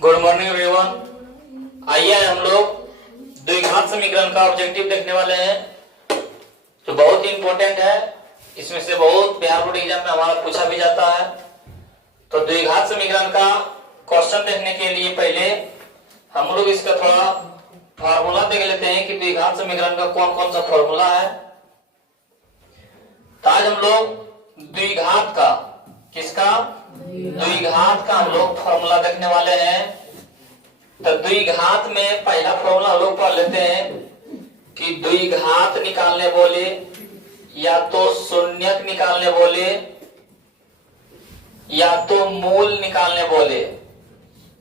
Good morning everyone. आइए हम लोग द्विघात समीकरण का ऑब्जेक्टिव देखने वाले हैं जो बहुत ही इंपॉर्टेंट है। इसमें से बहुत बिहार बोर्ड एग्जाम में हमारा पूछा भी जाता है। तो द्विघात समीकरण का क्वेश्चन देखने के लिए पहले हम लोग इसका थोड़ा फार्मूला देख लेते हैं कि द्विघात समीकरण का कौन कौन सा फार्मूला है। तो आज हम लोग द्विघात का द्विघात का हम लोग फॉर्मूला देखने वाले हैं। तो द्विघात में पहला फॉर्मूला हम लोग पढ़ लेते हैं कि द्विघात निकालने बोले या तो शून्यक निकालने बोले या तो मूल निकालने बोले,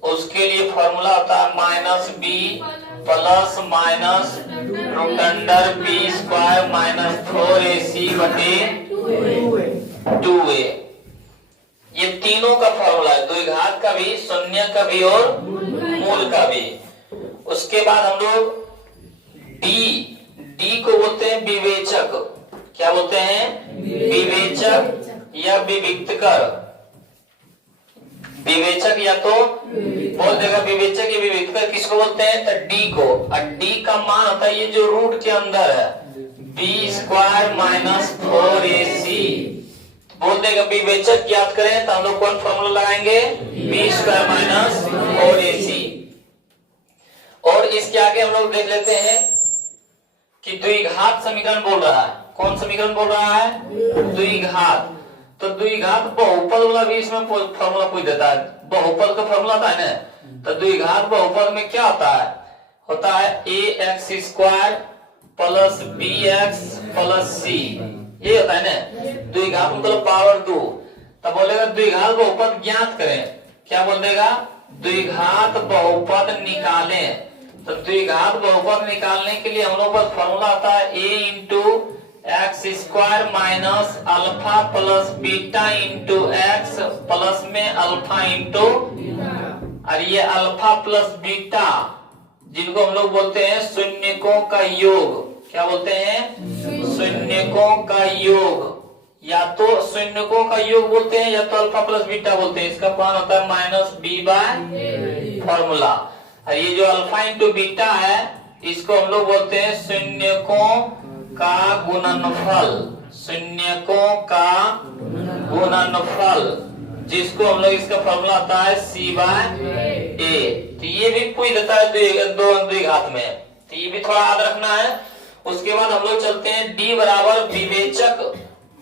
उसके लिए फॉर्मूला होता है minus b plus minus root under b square minus 4ac बटे 2a। ये तीनों का फॉर्मूला है, द्विघात का भी, शून्य का भी और मूल का भी। उसके बाद हम लोग डी को बोलते हैं विवेचक। क्या बोलते हैं? विवेचक या विविक्तकर। विवेचक या तो बोल देगा विवेचक या विविक्तकर किसको बोलते हैं? तो डी को। और डी का मान होता है ये जो रूट के अंदर है, बी स्क्वायर माइनस 4ac। बोल देगा विवेचक याद करें तो हम लोग कौन फॉर्मूला लगाएंगे? B square minus 4ac। और इसके आगे हम लोग देख लेते हैं कि द्विघात समीकरण बोल रहा है। कौन समीकरण बोल रहा है? द्विघात। तो द्विघात बहुपद वाला भी इसमें फॉर्मूला पूछ देता है। बहुपद का फॉर्मूला था ना। तो द्विघात बहुपद में क्या होता है? होता है ax square plus bx plus c। ये होता है ना द्विघात मतलब पावर 2। तब बोलेगा द्विघात बहुपद ज्ञात करें। क्या बोल देगा? द्विघात बहुपद निकालें। तो द्विघात बहुपद निकालने के लिए हम लोग का फॉर्मूला आता है a into x square minus alpha plus beta into x plus में अल्फा इंटू, और ये अल्फा प्लस बीटा जिनको हम लोग बोलते हैं शून्यकों का योग। क्या बोलते हैं? शून्यकों का योग। या तो शून्यकों का योग बोलते हैं या तो अल्फा प्लस बीटा बोलते हैं। इसका मान होता है माइनस बी बाय फॉर्मूला। और ये जो अल्फा इंटू बीटा है इसको हम लोग बोलते हैं शून्यकों का गुणनफल। शून्यकों का गुणनफल जिसको हम लोग इसका फॉर्मूला आता है c बाय a। तो ये भी पूछ देता है दो द्विघात में, तो ये भी थोड़ा याद रखना है। उसके बाद हम लोग चलते हैं d बराबर विवेचक।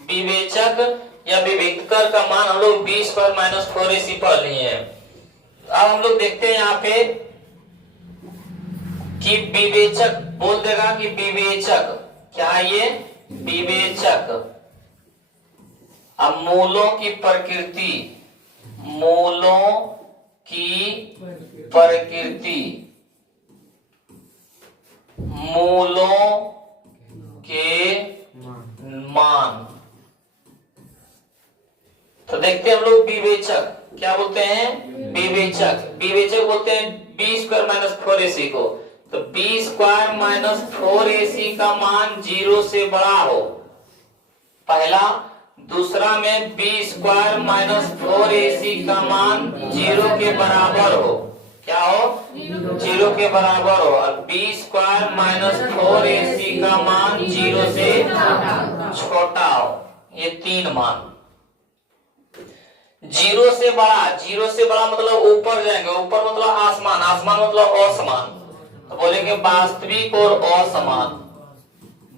विवेचक या विविक्तकर का मान हम लोग b स्क्वायर माइनस 4ac पढ़ लिए हैं। अब हम लोग देखते हैं यहाँ पे कि विवेचक बोल देगा कि विवेचक क्या है? ये विवेचक। अब मूलों की प्रकृति, मूलों की प्रकृति, मूलों के मान। तो देखते हैं हम लोग विवेचक क्या बोलते हैं? विवेचक। विवेचक बोलते हैं बी स्क्वायर माइनस 4ac को। तो बी स्क्वायर माइनस 4ac का मान 0 से बड़ा हो पहला। दूसरा में बी स्क्वायर माइनस 4ac का मान 0 के बराबर हो। क्या हो? 0 के बराबर हो। और बी स्क्वायर माइनस 4ac का मान 0 से छोटा हो। ये तीन मान। 0 से बड़ा, 0 से बड़ा मतलब ऊपर जाएंगे। ऊपर मतलब आसमान, आसमान मतलब असमान। तो बोलेंगे वास्तविक और असमान।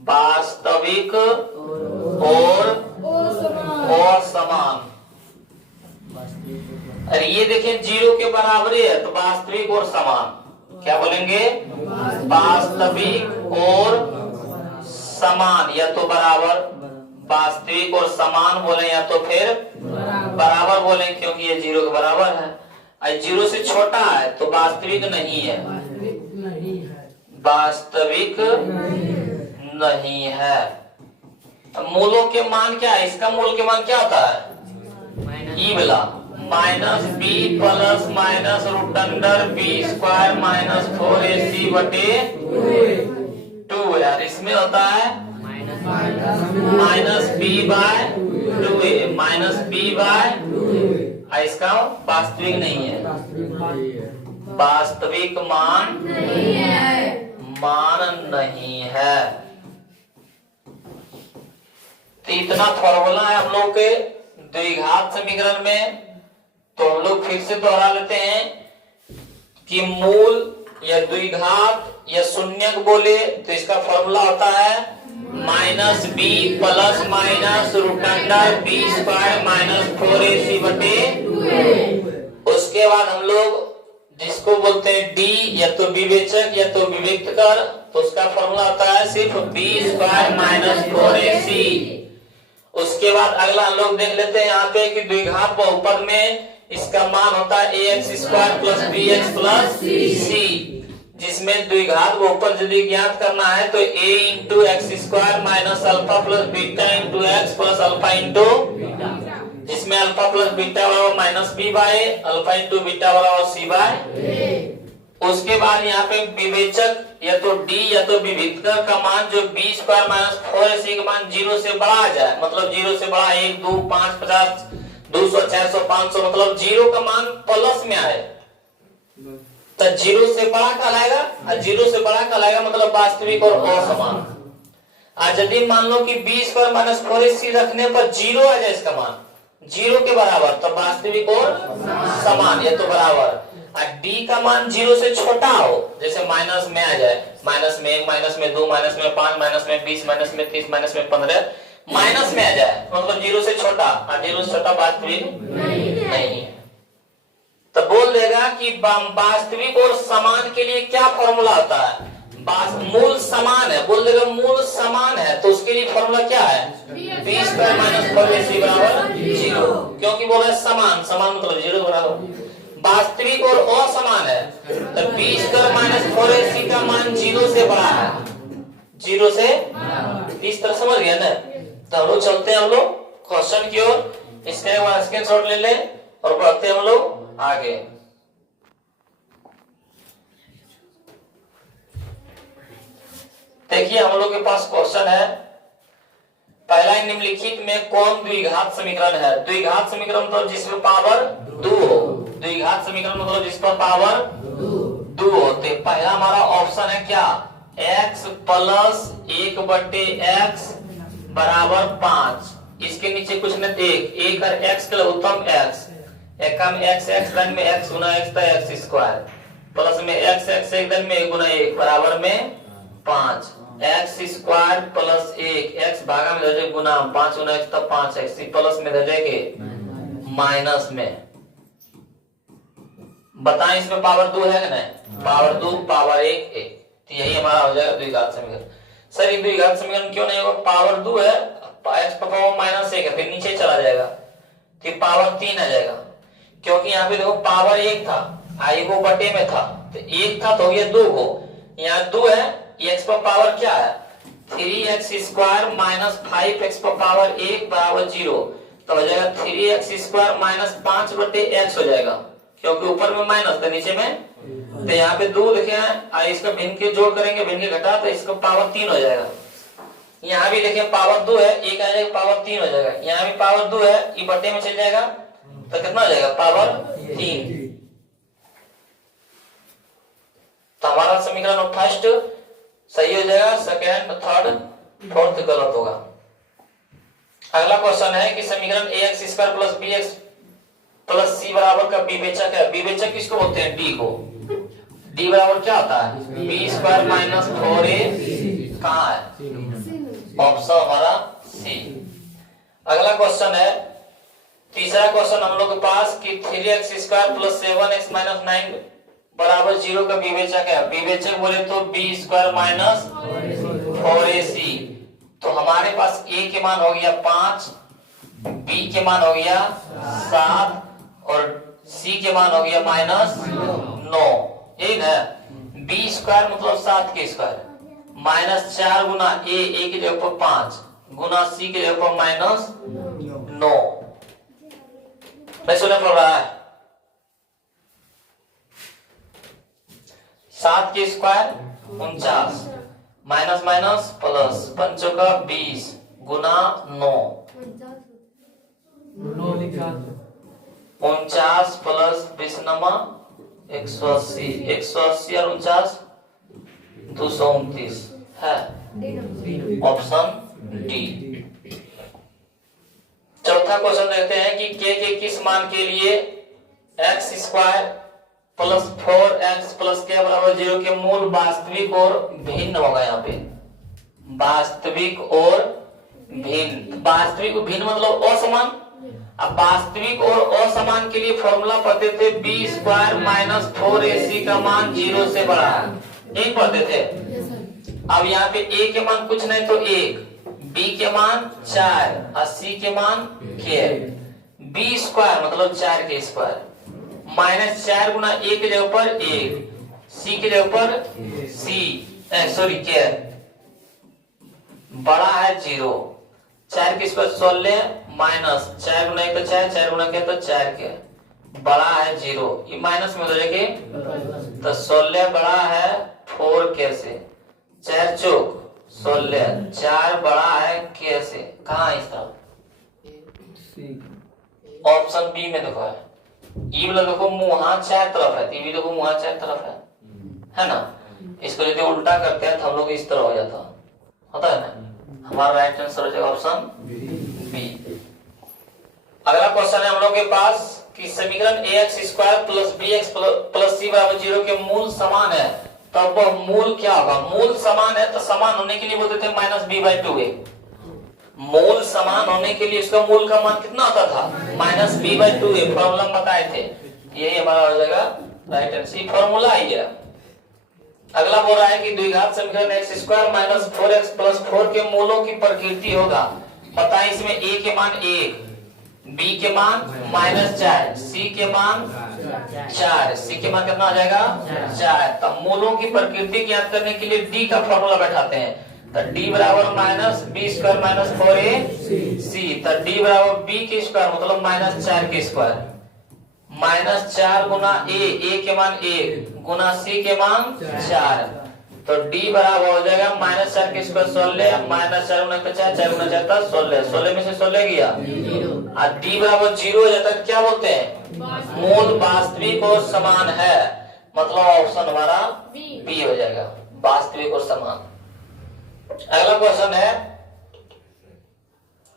वास्तविक और असमान। अरे ये देखिए 0 के बराबर है तो वास्तविक और समान। क्या बोलेंगे? वास्तविक और समान या तो बराबर। वास्तविक और समान बोले या तो फिर बराबर बोले, क्योंकि ये 0 के बराबर है। 0 से छोटा है तो वास्तविक नहीं है। वास्तविक नहीं है। मूलों के मान क्या है? इसका मूल के मान क्या होता है? ई वाला minus b plus minus root under b square minus 4ac बटे 2। यार इसमें होता है minus b by 2a, minus b by इसका वास्तविक नहीं है, वास्तविक मान नहीं है। तो इतना फॉर्मूला है हम लोग के द्विघात समीकरण में। तो हम लोग फिर से दोहरा लेते हैं कि मूल या द्विघात या शून्यक बोले तो इसका फॉर्मूला होता है minus b plus minus root under b square minus 4ac बटे। उसके बाद हम लोग जिसको बोलते हैं डी, या तो विवेचक या तो विविक्त कर, तो उसका फॉर्मूला होता है सिर्फ बी स्क्वायर माइनस 4ac। उसके बाद अगला हम लोग देख लेते हैं यहाँ पे कि द्विघात बहुपद में इसका मान होता है ax square plus bx plus c, जिसमें द्विघात बहुपद यदि ज्ञात करना है तो a into x square minus alpha plus beta into x plus alpha into, जिसमें अल्फा प्लस बीटा बराबर minus b by alpha into beta बराबर सी बाय। उसके बाद यहाँ पे विवेचक या तो डी या तो विविक्त का मान जो बी स्क्वायर माइनस 4ac का मान 0 से बड़ा आ जाए, मतलब 0 से बड़ा 1, 2, 5, 50, 200, 400, 500, मतलब 0 का मान प्लस में आए तो 0 से बड़ा कहलाएगा, और 0 से बड़ा कहलाएगा मतलब वास्तविक और असमान। आज यदि मान लो कि बी स्क्वायर माइनस 4ac रखने पर 0 आ जाए इसका मान 0 के बराबर, तो वास्तविक और समान या तो बराबर। और डी का मान 0 से छोटा हो, जैसे माइनस में आ जाए, माइनस में 1, माइनस में 2, माइनस में 5, माइनस में 20, माइनस में 30, माइनस में 15, माइनस में आ जाए, मतलब 0 से छोटा, और 0 से छोटा वास्तविक नहीं है। तो बोल देगा कि वास्तविक और समान के लिए क्या फॉर्मूला होता है, मूल समान है, बोल देगा मूल समान है, तो उसके लिए फॉर्मूला क्या है बी स्क्वायर माइनस 4ac बराबर 0, क्योंकि बोल रहा है समान, समान मतलब 0 बराबर। वास्तविक और असमान है तो बी स्क्वायर माइनस 4ac का मान 0 से बड़ा है, 0 से, इस तरह समझ गया ना। तो हम लोग चलते हैं हम लोग क्वेश्चन की ओर, इसके बाद स्क्रीनशॉट ले ले और बढ़ते हैं हम लोग आगे। देखिए हम लोग के पास क्वेश्चन है, पहला निम्नलिखित में कौन द्विघात समीकरण है। द्विघात समीकरण मतलब जिसमें पावर 2 हो, द्विघात समीकरण मतलब जिस पर पावर 2 होते। पहला हमारा ऑप्शन है क्या, x प्लस 1 बटे x बराबर 5। इसके नीचे कुछ नहीं, एक और x के लघुत्तम x, एक कम x धन में x गुना x था x स्क्वायर प्लस में x एक धन में 1 गुना 1 बराबर में 5, x स्क्वायर प्लस 1 x भागा में धर गुना 5 गुना x तब 5x प्लस में धर के माइनस में। बताएं इसमें पावर 2 है कि नहीं, पावर 2 पावर 1 1, तो यही हमारा हो जाएगा द्विघात समीकरण। सर ये द्विघात समीकरण क्यों नहीं होगा, पावर 2 है, x पर पावर माइनस 1 है, फिर नीचे चला जाएगा तो पावर 3 आ जाएगा, क्योंकि यहाँ पे देखो पावर 1 था, आई को बटे में था, तो 1 था तो ये 2 को, यहाँ 2 है, x पर पावर क्या है 3x स्क्वायर माइनस 5x पर पावर 1 बराबर 0, तो हो जाएगा 3x स्क्वायर माइनस 5 बटे x हो जाएगा, क्योंकि ऊपर में माइनस था नीचे में, तो यहाँ पे 2 लिखे हैं, इसका भिन्न के जोड़ करेंगे, भिन्न के घटा तो इसका पावर 3 हो जाएगा। यहाँ भी देखिए पावर 2 है, एक आ जाएगा पावर 3 हो जाएगा, यहाँ भी पावर 2 है, ये बटे में चल जाएगा तो कितना हो जाएगा पावर 3। तो हमारा समीकरण फर्स्ट सही हो जाएगा, सेकेंड थर्ड फोर्थ गलत होगा। अगला क्वेश्चन है कि समीकरण ax square plus bx plus c बराबर का विवेचक है। विवेचक किसको बोलते हैं, d को। d बराबर क्या होता है बी स्क्वायर माइनस 4a, कहाँ है ऑप्शन हमारा सी। अगला क्वेश्चन है, तीसरा क्वेश्चन हम लोग के पास कि 3x square plus 7x minus 9 बराबर 0 का विवेचक है। विवेचक बोले तो बी स्क्वायर माइनस 4ac, तो हमारे पास a के मान हो गया 5, b के मान हो गया 7 और c के मान हो गया माइनस 9, ठीक है। b स्क्वायर मतलब 7 के स्क्वायर माइनस 4 गुना a की जगह पर 5 गुना c की जगह पर माइनस 9, मैं सुना पड़ रहा है। 7 के स्क्वायर 49 माइनस माइनस प्लस 5 का 20 गुना 9, 49 प्लस 20 नमा 180, 180 और 49 229 है ऑप्शन डी। चौथा क्वेश्चन देखते हैं कि के किस मान के लिए x square plus 4x plus के बराबर 0 के मूल वास्तविक और भिन्न होगा। यहाँ पे वास्तविक और भिन्न, वास्तविक भिन्न मतलब असमान। अब वास्तविक और असमान के लिए फॉर्मूला पढ़ते थे बी स्क्वायर माइनस 4ac का मान 0 से बड़ा है, यही पढ़ते थे। अब यहाँ पे a के मान कुछ नहीं तो 1, b के मान 4 और c के मान k। b स्क्वायर मतलब 4 के स्क्वायर माइनस 4 गुना a के जगह पर 1, c के जगह पर k बड़ा है 0। 4 के स्क्वायर 16 माइनस 4 गुना 1 तो 4, 4 गुना के तो 4 के बड़ा है 0। ये माइनस में हो जाएगी तो 16 बड़ा है 4 के से, 4 चौक 16, 4 बड़ा है के से। कहाँ है इस तरफ? ऑप्शन बी में देखो है। ई वाला देखो मुंह चार तरफ है, भी देखो मुंह चार तरफ है ना। इसको यदि उल्टा करते हैं तो हम लोग इस तरह हो जाता होता है ना। हमारा राइट आंसर हो जाएगा ऑप्शन बी। अगला क्वेश्चन है हम लोग के पास कि समीकरण ax square plus bx plus c बराबर 0 के मूल समान है, तब वह मूल क्या होगा? मूल समान है तो समान होने के लिए बोलते थे माइनस b/2a। मूल समान होने के लिए इसका मूल का मान कितना आता था? Minus b/2a। फॉर्मूला बताए थे, यही हमारा हो जाएगा राइट आंसर, फॉर्मूला ही है। अगला बोल रहा है कि द्विघात समीकरण x square minus 4x plus 4 के मूलों की प्रकृति होगा। पता है इसमें a के मान 1, b के मान -4, c के मान 4, c के मान कितना आ जाएगा 4। तब मूलों की प्रकृति ज्ञात करने के लिए d का फॉर्मूला बैठाते हैं। तो d बराबर minus b square minus 4ac, तो d बराबर b के स्क्वायर मतलब -4 के स्क्वायर, -4 गुना a के मान 1 गुना c के मान 4, तो d बराबर हो जाएगा -4 के स्क्वायर 16, -4 गुना 4, 4 गुना 4 16, 16 में से 16 गया और d बराबर 0 हो जाता है। क्या बोलते हैं? मूल वास्तविक और समान है, मतलब ऑप्शन हमारा बी हो जाएगा, वास्तविक और समान। अगला क्वेश्चन है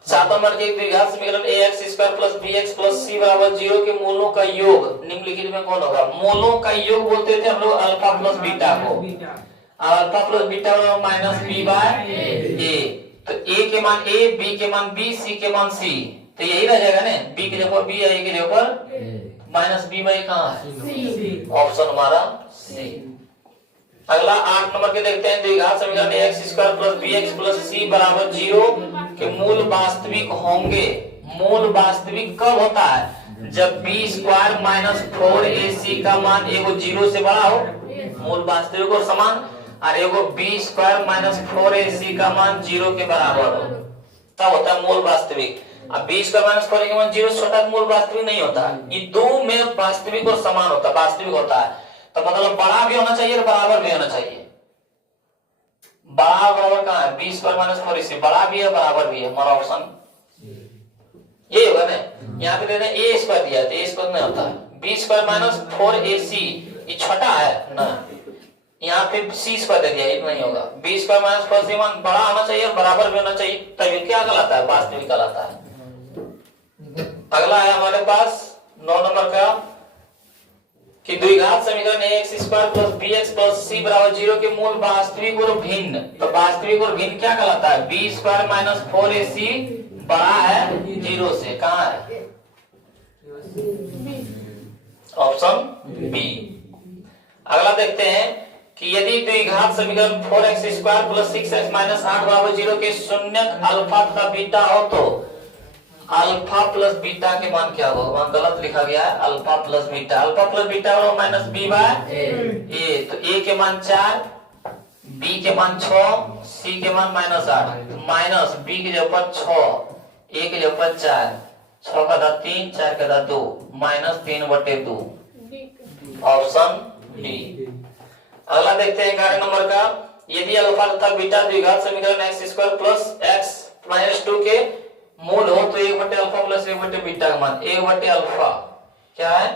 7 नंबर के द्विघात समीकरण ax square plus bx plus c बराबर 0 के मूलों का योग निम्नलिखित में कौन होगा? मूलों का योग बोलते थे हम लोग अल्फा प्लस बीटा को। Alpha plus beta minus b/a, तो a के मान a, b के मान b, c के मान c, तो यही रह जाएगा ना। b के जगह b, a के जगह पर माइनस b/a कहाँ है? ऑप्शन हमारा सी। अगला 8 नंबर के देखते हैं द्विघात समीकरण ax square plus bx plus c बराबर 0 के मूल वास्तविक होंगे। मूल वास्तविक कब होता है? जब b स्क्वायर माइनस 4ac का मान एगो 0 से बड़ा हो, मूल वास्तविक और समान, और एगो b स्क्वायर माइनस 4ac का मान 0 के बराबर हो, तब होता है मूल वास्तविक। अब b स्क्वायर माइनस 4 के मान 0 से छोटा मूल वास्तविक नहीं होता। ये दो में वास्तविक और समान होता है, वास्तविक होता है, तो मतलब बड़ा भी होना चाहिए और बराबर भी होना चाहिए। बड़ा बराबर कहाँ है? बी स्क्वायर माइनस 4ac बड़ा भी है बराबर भी है, हमारा ऑप्शन ये होगा ना। यहाँ पे दे दें a स्क्वायर दिया है तो a स्क्वायर नहीं होता है। बी स्क्वायर माइनस 4ac ये छोटा है ना, यहाँ पे c स्क्वायर दे दिया, ये नहीं होगा। बी स्क्वायर माइनस 4ac मान बड़ा होना चाहिए और बराबर भी होना चाहिए, तभी क्या कहलाता है? वास्तविक कहलाता है। अगला है हमारे पास 9 नंबर का कि द्विघात समीकरण ax square plus bx plus c बराबर 0 के मूल वास्तविक और भिन्न, तो वास्तविक और भिन्न क्या कहलाता है? b स्क्वायर माइनस 4ac बड़ा है 0 से, कहाँ है? Option b. अगला देखते हैं कि यदि द्विघात समीकरण 4x square plus 6x minus 8 बराबर 0 के शून्यक अल्फा तथा बीटा हो तो अल्फा प्लस बीटा के मान क्या होगा? वहां गलत लिखा गया है, alpha plus beta. Alpha plus beta minus b/a, तो a के मान 4, b के मान 6, c के मान -8, तो माइनस b के जगह पर 6, a के जगह पर 4, 6 का घात 3, 4 का घात 2, -3/2, ऑप्शन डी। अगला देखते हैं 11 नंबर का, यदि अल्फा तथा बीटा द्विघात समीकरण x square plus x minus 2 के मूल हो तो 1/अल्फा प्लस 1/बीटा का मान 1/अल्फा क्या है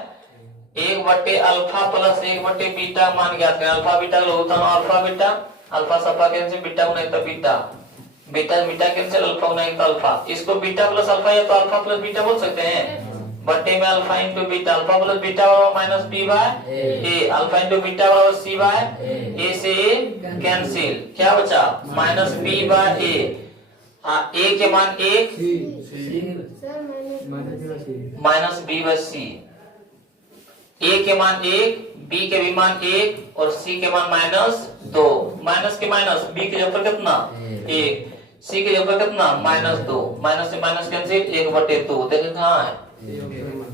1/अल्फा प्लस 1/बीटा मान ज्ञात करें। अल्फा बीटा होता है अल्फा बीटा, अल्फा सफा कैंसिल, बीटा गुना तो beta, beta beta cancel, alpha गुना तो अल्फा। इसको बीटा प्लस अल्फा या तो अल्फा प्लस बीटा बोल सकते हैं। बट्टे में alpha into beta, alpha plus beta बराबर minus b by A, alpha into beta बराबर सी बाय ए से ए कैंसिल, क्या बचा माइनस बी बाय ए। ए के मान 1 माइनस बी बाय सी, ए के मान 1, बी के भी मान 1 और सी के मान -2। माइनस के माइनस, बी के जगह पर कितना 1, सी के जगह पर कितना -2, माइनस से माइनस कैंसिल 1/2। देखिए कहाँ है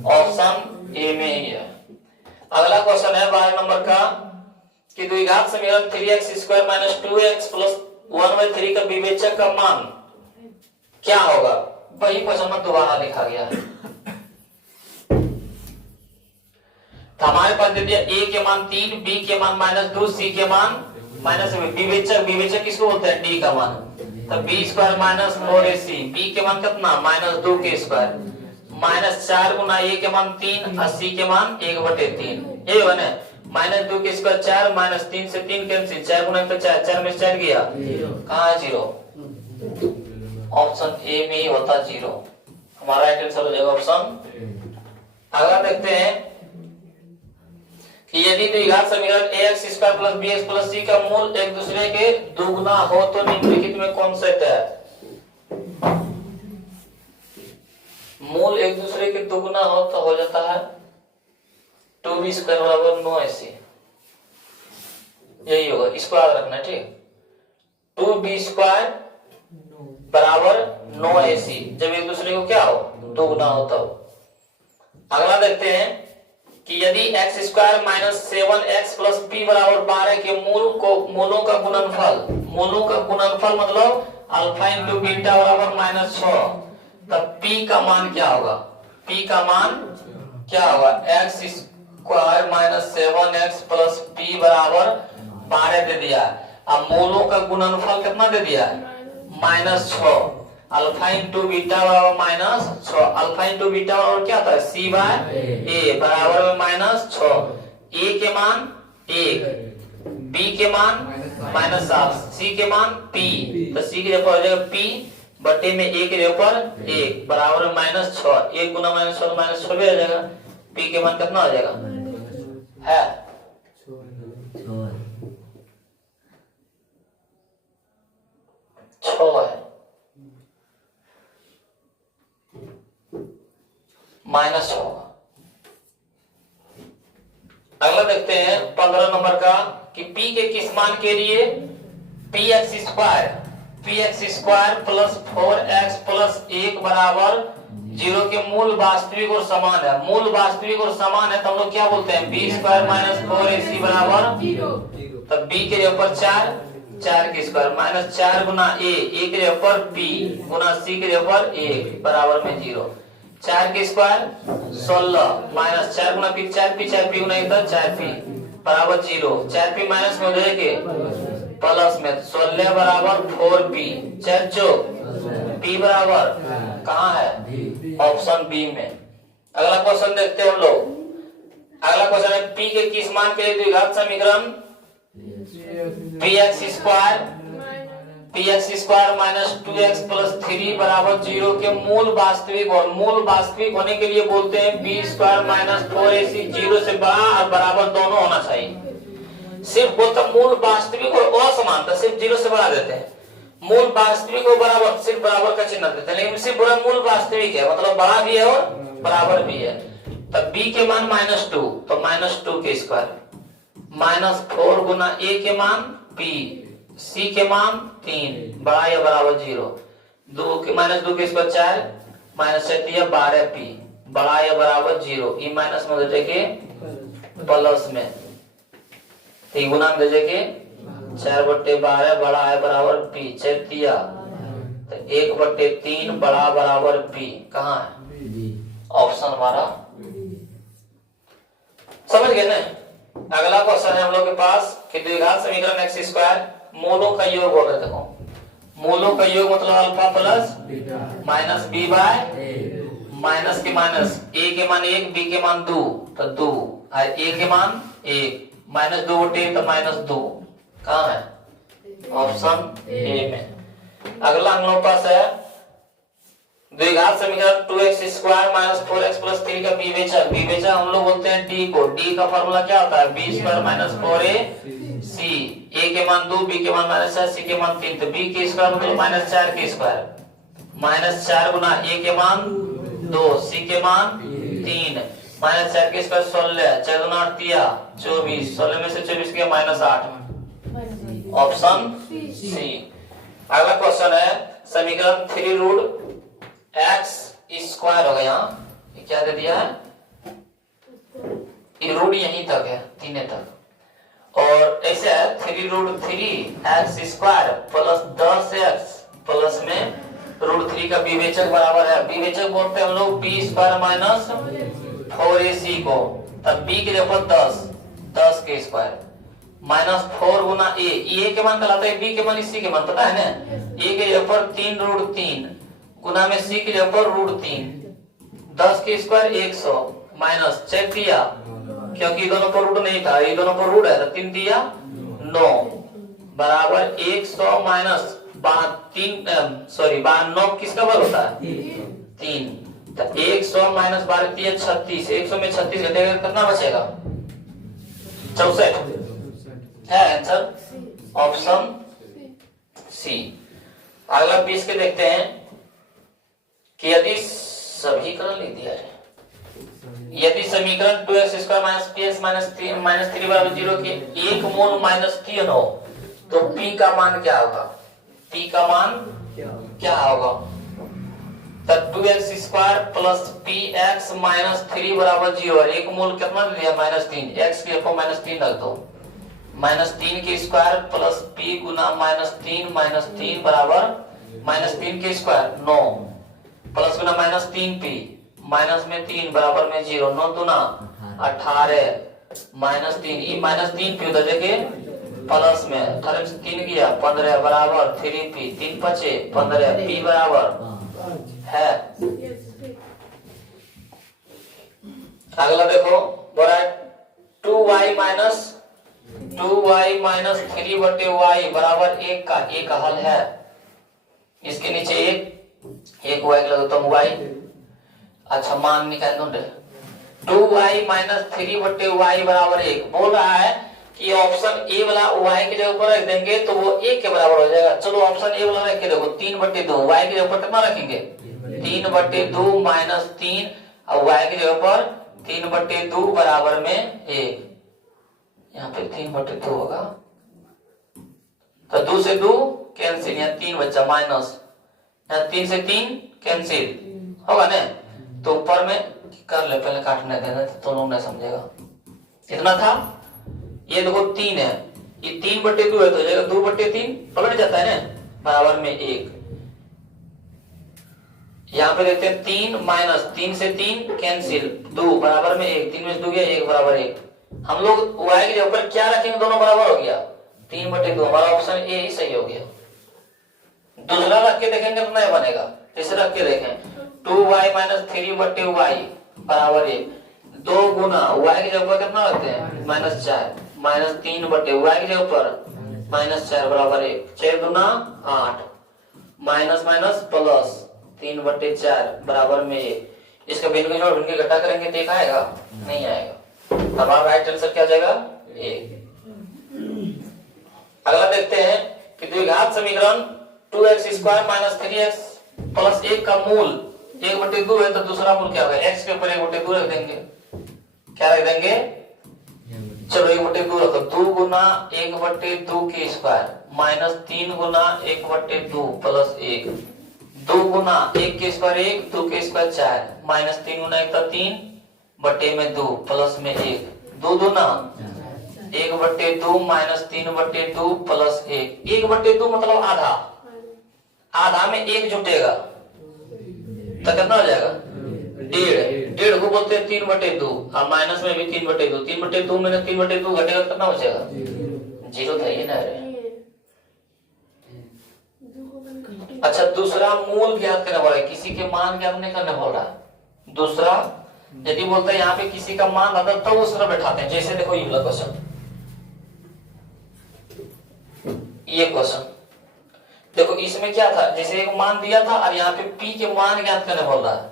ऑप्शन ए में ही है। अगला क्वेश्चन है 12 नंबर का कि द्विघात समीकरण 3x² - 2x + 1/3 का विवेचक का मान क्या होगा। वही क्वेश्चन में दोबारा लिखा गया है। तो हमारे पास दे दिया a के मान 3, b के मान -2, c के मान विवेचक, विवेचक किसको बोलते हैं d का मान। तो b² - 4ac, b के मान कितना -2 के स्क्वायर, -4 गुना a के मान 3 और c के मान 1/3, ये बने -2 के स्क्वायर 4, -3 से 3 कैंसिल, 4 गुना तो 4, 4 में 4 गया, कहाँ है 0। ऑप्शन ए में ही होता 0, हमारा राइट आंसर हो जाएगा ऑप्शन। अगला देखते हैं कि यदि द्विघात समीकरण ax² + bx + c का मूल एक दूसरे के दुगुना हो तो निम्नलिखित में कौन सेट है। मूल एक दूसरे के दुगुना हो तो हो जाता है 2b² = 9ac, यही होगा, इसको याद रखना ठीक। 2b² = 9ac, जब एक दूसरे को क्या हो दुगुना हो तब। अगला देखते हैं कि यदि x² - 7x + p = 12 के मूलों का गुणनफल मतलब अल्फा इंटू बीटा बराबर -6, तब p का मान क्या होगा। p का मान क्या होगा x² - 7x + p = 12 दे दिया। अब मूलों का गुणनफल कितना दे दिया -6, अल्फा इंटू बीटा बराबर -6, अल्फा इंटू बीटा बराबर क्या था c बाय ए बराबर में -6, a के मान 1, b के मान -7, c के मान p, तो c के जगह हो जाएगा p बटे में a के जगह पर 1 बराबर में -6, 1 गुना -6 -6 भी आ जाएगा, p के मान कितना आ जाएगा है 6 है -6। अगला देखते हैं 15 नंबर का कि p के किस मान के लिए px² + 4x + 1 = 0 के मूल वास्तविक और समान है। मूल वास्तविक और समान है तो हम लोग क्या बोलते हैं b² - 4ac = 0, तब b के जगह पर 4, 4 के स्क्वायर -4 गुना a के जगह पर p गुना c के जगह पर 1 बराबर में 0, 4 के स्क्वायर 16 -4 गुना p 4p 4p गुना 1 4p बराबर 0, 4p माइनस में हो जाएगा प्लस में 16 बराबर 4p, 4 चौक p बराबर कहाँ है ऑप्शन बी में। अगला क्वेश्चन देखते हैं हम लोग। अगला क्वेश्चन है p के किस मान के लिए द्विघात समीकरण px² - 2x + 3 = 0 के मूल वास्तविक, और मूल वास्तविक होने के लिए बोलते हैं b² - 4ac 0 से बड़ा और बराबर दोनों होना चाहिए। सिर्फ बोलते मूल वास्तविक और असमानता सिर्फ 0 से बढ़ा देते हैं, मूल वास्तविक और बराबर सिर्फ बराबर का चिन्ह देते हैं, लेकिन सिर्फ बड़ा मूल वास्तविक है मतलब बड़ा भी है और बराबर भी है। तब b के मान -2 तो -2 के स्क्वायर, -4 गुना a के मान p, c के मान 3 बड़ा या बराबर 0, 2 के -2 के स्क्वायर 4 -7 12p बड़ा या बराबर 0, ई माइनस में दे के प्लस में 3 गुना में दे के 4/12 बड़ा है बराबर p, 4 दिया तो 1/3 बड़ा बराबर p, कहाँ है ऑप्शन हमारा, समझ गए ना। अगला क्वेश्चन है हम लोग के पास कि द्विघात समीकरण x² मूलों का योग होगा। देखो मूलों का योग मतलब alpha plus -b by minus के माइनस, ए के मान 1, बी के मान 2 तो 2, ए के मान 1, माइनस 2 बटे तो माइनस 2, कहाँ है? ऑप्शन ए में। अगला हम लोग पास है द्विघात समीकरण 2x square minus 4x plus 3 का विवेचक। विवेचक हम लोग बोलते हैं डी को। डी का फॉर्मूला क्या होता है? बी स्क्वायर माइनस 4ac, ए के मान 2, बी के मान माइनस 4, सी के मान 3, तो बी के स्क्वायर मतलब माइनस 4 के स्क्वायर, माइनस 4 गुना ए के मान 2, सी के मान 3, माइनस 4 के स्क्वायर 16, 4 गुना 8 24, 16 में से 24 गया माइनस 8, ऑप्शन सी। अगला क्वेश्चन है समीकरण 3 रूट एक्स स्क्वायर हो गया, क्या दे दिया है? ये रूट यहीं तक है, 3 तक, और ऐसे है 3 root 3 x square plus 10x plus में रूट 3 का विवेचक बराबर है। विवेचक बोलते हैं हम लोग बी स्क्वायर माइनस 4ac को, तब b के जगह 10 के स्क्वायर माइनस 4 गुना ए के मान कहलाता है, b के मान सी के मान पता है ना, ए के जगह पर 3 रूट 3 गुना में सी के जगह पर रूट 3, 10 के स्क्वायर 100 माइनस चेक दिया क्योंकि दोनों पर रूट नहीं था, ये दोनों पर रूट है तो 3 दिया 9 बराबर 100 माइनस 9 किसका वर्ग होता है? 3, तो 100 माइनस 12 36, 100 में 36 घटेगा कितना बचेगा? 64 है आंसर, ऑप्शन सी। अगला 20 के देखते हैं कि यदि समीकरण लिख दिया है, यदि समीकरण 2x square minus px minus 3 बराबर 0 के 1 मोल माइनस 3 हो तो p का मान क्या होगा? p का मान क्या होगा? तब 2x square plus px minus 3 बराबर 0, 1 मोल कितना दिया? माइनस 3, x के ऊपर माइनस 3 रख दो, माइनस 3 के स्क्वायर प्लस p गुना माइनस 3 बराबर माइनस 3 के स्क्वायर 9 प्लस गुना माइनस 3p माइनस में 3 बराबर में 0, 9 दूना 18 माइनस 3, ये माइनस 3p उधर जगह प्लस में 18 से 3 गया 15 बराबर 3p, 3 बचे 15, p बराबर है। अगला देखो बोला 2y माइनस 3 बटे y बराबर 1 का एक हल है। इसके नीचे एक y लगा तो y, अच्छा मान निकाल दो। 2y माइनस 3 बटे y बराबर 1 बोल रहा है कि ऑप्शन ए वाला y के जगह पर रख देंगे तो वो 1 के बराबर हो जाएगा। चलो ऑप्शन ए वाला रख के देखो, 3 बटे 2, y के जगह पर कितना रखेंगे? 3 बटे 2 माइनस 3 और y के जगह पर 3 बटे 2 बराबर में 1, यहाँ पे 3 बटे 2 होगा तो 2 से 2 कैंसिल, यहाँ 3 बच्चा माइनस, यहाँ 3 से 3 कैंसिल होगा ना, तो ऊपर में कर ले, पहले काटने देना तो लोग नहीं समझेगा। इतना था, ये देखो 3 है, ये 3 बटे 2 है तो जाएगा 2 बटे 3 पलट जाता है ना बराबर में 1। यहाँ पे देखते हैं 3 माइनस 3 से 3 कैंसिल, 2 बराबर में 1, 3 में से 2 गया 1 बराबर 1। हम लोग y के ऊपर क्या रखेंगे? दोनों बराबर हो गया 3 बटे 2, हमारा ऑप्शन ए ही सही हो गया। दूसरा रख के देखेंगे तो नहीं बनेगा, इसे रख के देखें 2y माइनस 3 बटे y बराबर 1, 2 गुना y के जगह पर कितना रखते हैं? माइनस 4, माइनस 3 बटे y के जगह पर माइनस 4 बराबर 1, 4 दूना 8, माइनस माइनस प्लस 3 बटे 4 बराबर में 1। इसका भिन्न भिन्न और भिन्न घटा करेंगे देख आएगा? नहीं आएगा। हमारा राइट आंसर क्या जाएगा? 1। अगला देखते हैं कि द्विघात समीकरण 2x square minus 3x plus 1 का मूल 1 बटे 2 है तो दूसरा मूल क्या होगा? x के ऊपर 1 बटे 2 रख देंगे, क्या रख देंगे? चलो 1 बटे 2 रखो, 2 गुना 1 बटे 2 के स्क्वायर माइनस 3 गुना 1 बटे 2 प्लस 1, 2 गुना 1 के स्क्वायर 1, 2 के स्क्वायर 4, माइनस 3 गुना 1 था 3 बटे में 2 प्लस में 1, 2 दूना 1 बटे 2 माइनस 3 बटे 2 प्लस 1, 1 बटे 2 मतलब आधा, आधा में 1 जुटेगा तो कितना हो जाएगा? 1.5, 1.5 को बोलते हैं 3 बटे 2, और माइनस में भी 3 बटे 2, 3 बटे 2 में 3 बटे 2 घटेगा कितना बचेगा? 0 था ये ना रे। अच्छा दूसरा मूल ज्ञात करना पड़ा है, किसी के मान ज्ञात नहीं करना पड़ रहा है, दूसरा यदि बोलते हैं यहाँ पे किसी का मान आता तब तो उस तरह बैठाते हैं। जैसे देखो ये वाला क्वेश्चन, ये क्वेश्चन देखो, इसमें क्या था, जैसे एक मान दिया था और यहाँ पे पी के मान ज्ञात करने बोल रहा है,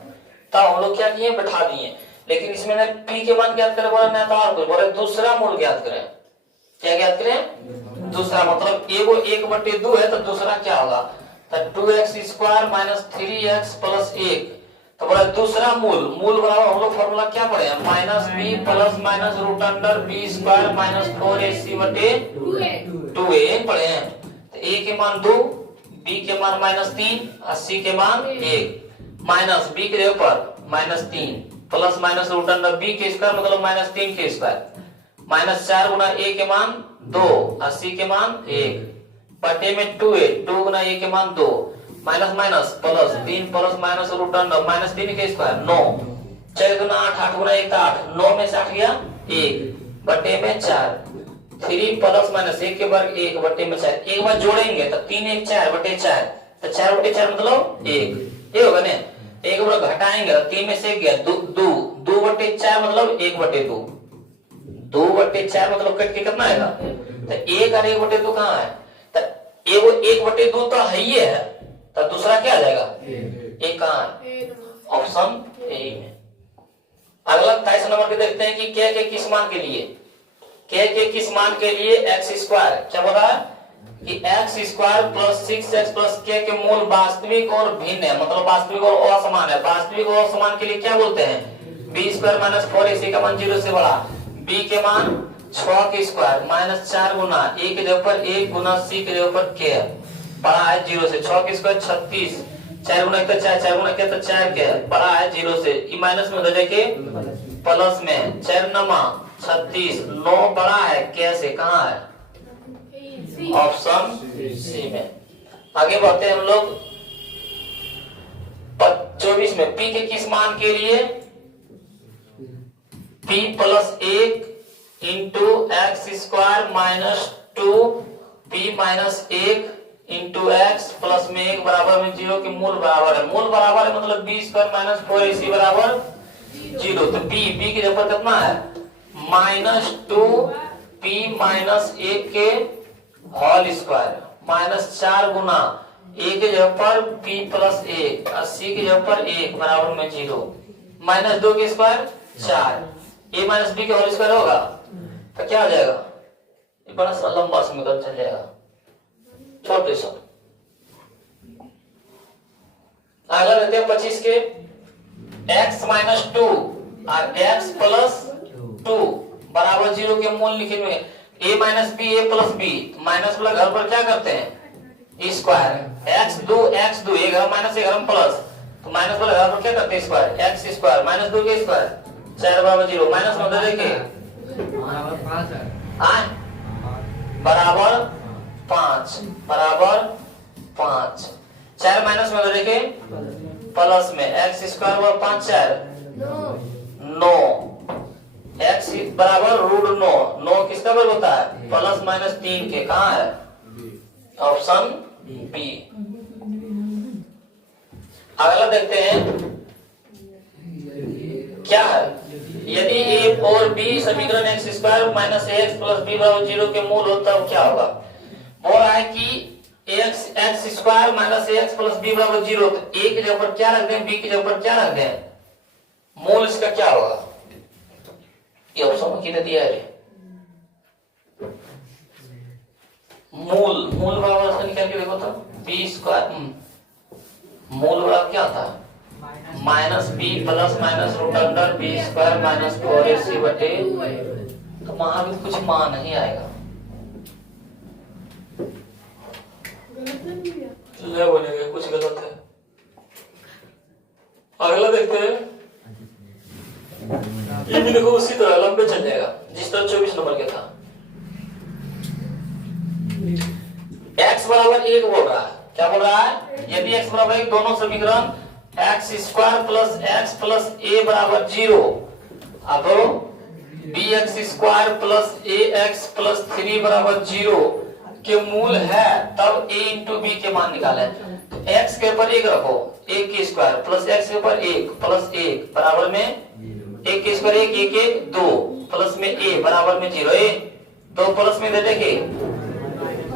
तब हम लोग क्या किए, बैठा दिए। लेकिन इसमें पी के मान ज्ञात करने बोला नहीं था, और कुछ बोले दूसरा मूल ज्ञात करें। क्या ज्ञात करें? दूसरा, मतलब एगो 1/2 है तो दूसरा क्या होगा, तो 2x² माइनस 3x प्लस 1। तो बोला दूसरा मूल बराबर हम लोग फॉर्मूला क्या पढ़े हैं, -b plus minus root under b² minus 4ac/2a 2a पढ़े हैं। तो a के मान 2, b के मान -3 और c के मान 1, माइनस b के ऊपर -3 plus minus root under b के स्क्वायर मतलब -3 के स्क्वायर, -4 गुना a के मान 2 और c के मान 1 बटे में 2a 2 गुना a के मान 2 minus minus plus 3 plus minus root under -3 के स्क्वायर 9, 4 गुना 8 8 गुना 1 8, 9 में से 8 गया 1 बटे में 4, 3 प्लस माइनस 1 के वर्ग 1 बटे में 4, एक बार जोड़ेंगे तो 3 1 4 बटे 4, तो 4 बटे 4 मतलब 1, ये होगा ना। एक बार घटाएंगे तो 3 में से 1 गया 2 बटे 4 मतलब 1/2, 2/4 मतलब कट के कितना आएगा, तो 1 और 1/2 कहाँ है, तो एगो 1/2 तो है ही है, तो दूसरा क्या आ जाएगा, एक कहाँ है, ऑप्शन ए में। अगला 23 नंबर पे देखते हैं कि क्या के किस मान के लिए, के किस मान के लिए x² क्या बोल रहा है कि x² plus 6x plus k के मूल वास्तविक और भिन्न है, मतलब वास्तविक और असमान है। वास्तविक और असमान के लिए क्या बोलते हैं, b² माइनस 4ac का मान 0 से बड़ा, b के मान 6 के स्क्वायर माइनस 4 गुना a के ऊपर 1 गुना c के ऊपर k बड़ा है 0 से, 6 के स्क्वायर 36, 4 गुना 1 तो 4, 4 गुना k तो 4 के बड़ा है 0 से, ई माइनस में हो जाएगा प्लस में 4 नमा 36, 9 बड़ा है कैसे, कहाँ है, ऑप्शन सी में। आगे बढ़ते हैं हम लोग 24 में, p के किस मान के लिए p plus 1 into x² minus 2 p minus 1 into x plus में 1 बराबर में 0 के मूल बराबर है, मूल बराबर है मतलब b² माइनस 4ac बराबर 0, तो b की जगह कितना है -2p माइनस 1 के होल स्क्वायर माइनस 4 गुना a के जगह पर p प्लस 1 और c के जगह पर 1 बराबर में 0, -2 के स्क्वायर 4, a माइनस b के होल स्क्वायर होगा तो क्या हो जाएगा, ये बड़ा सा लंबा समीकरण चल जाएगा, छोटे सा। अगला रहते हैं 25 के, x माइनस 2 और x प्लस 2 बराबर 0 के मूल लिखे हुए a minus b a plus b, minus वाला घर पर क्या करते हैं स्क्वायर, x2 एक घर माइनस एक घर प्लस, तो माइनस वाला घर पर क्या करते हैं स्क्वायर, x² माइनस 2 के स्क्वायर 4 बराबर 0, माइनस में देखिए बराबर 5 बराबर 5, 4 माइनस में देखिए प्लस में x² बराबर 5 4 9, x बराबर √9, 9 किसका वर्ग होता है प्लस माइनस 3 के, कहाँ है ऑप्शन बी। अगला देखते हैं क्या है, यदि a और b समीकरण x² minus ax plus b बराबर 0 के मूल हो तब क्या होगा, बोल रहा है कि x² minus ax plus b बराबर 0, तो a की जगह पर क्या रख दें, b की जगह पर क्या रख दें, मूल इसका क्या होगा, ये ऑप्शन कितने दिया है, मूल बराबर इसका निकाल के देखो तो b², मूल बराबर क्या था -b plus minus root under b² minus 4ac बटे, तो वहां भी कुछ मान नहीं आएगा, ले बोलेंगे कुछ गलत है। अगला देखते हैं, ये भी देखो उसी तरह लंबे चल जाएगा जिस तरह 24 नंबर का था, x बराबर 1 बोल रहा है, क्या बोल रहा है, यदि x बराबर 1 दोनों समीकरण x² plus x plus a बराबर 0, अब bx² प्लस ax प्लस 3 बराबर 0 के मूल है तब a इंटू b के मान निकाले, तो x के ऊपर 1 रखो, 1 की स्क्वायर प्लस x के ऊपर 1 प्लस 1 बराबर में 1 की स्क्वायर 1 1 1 2 प्लस में a बराबर में 0 a 2 प्लस में दे देंगे।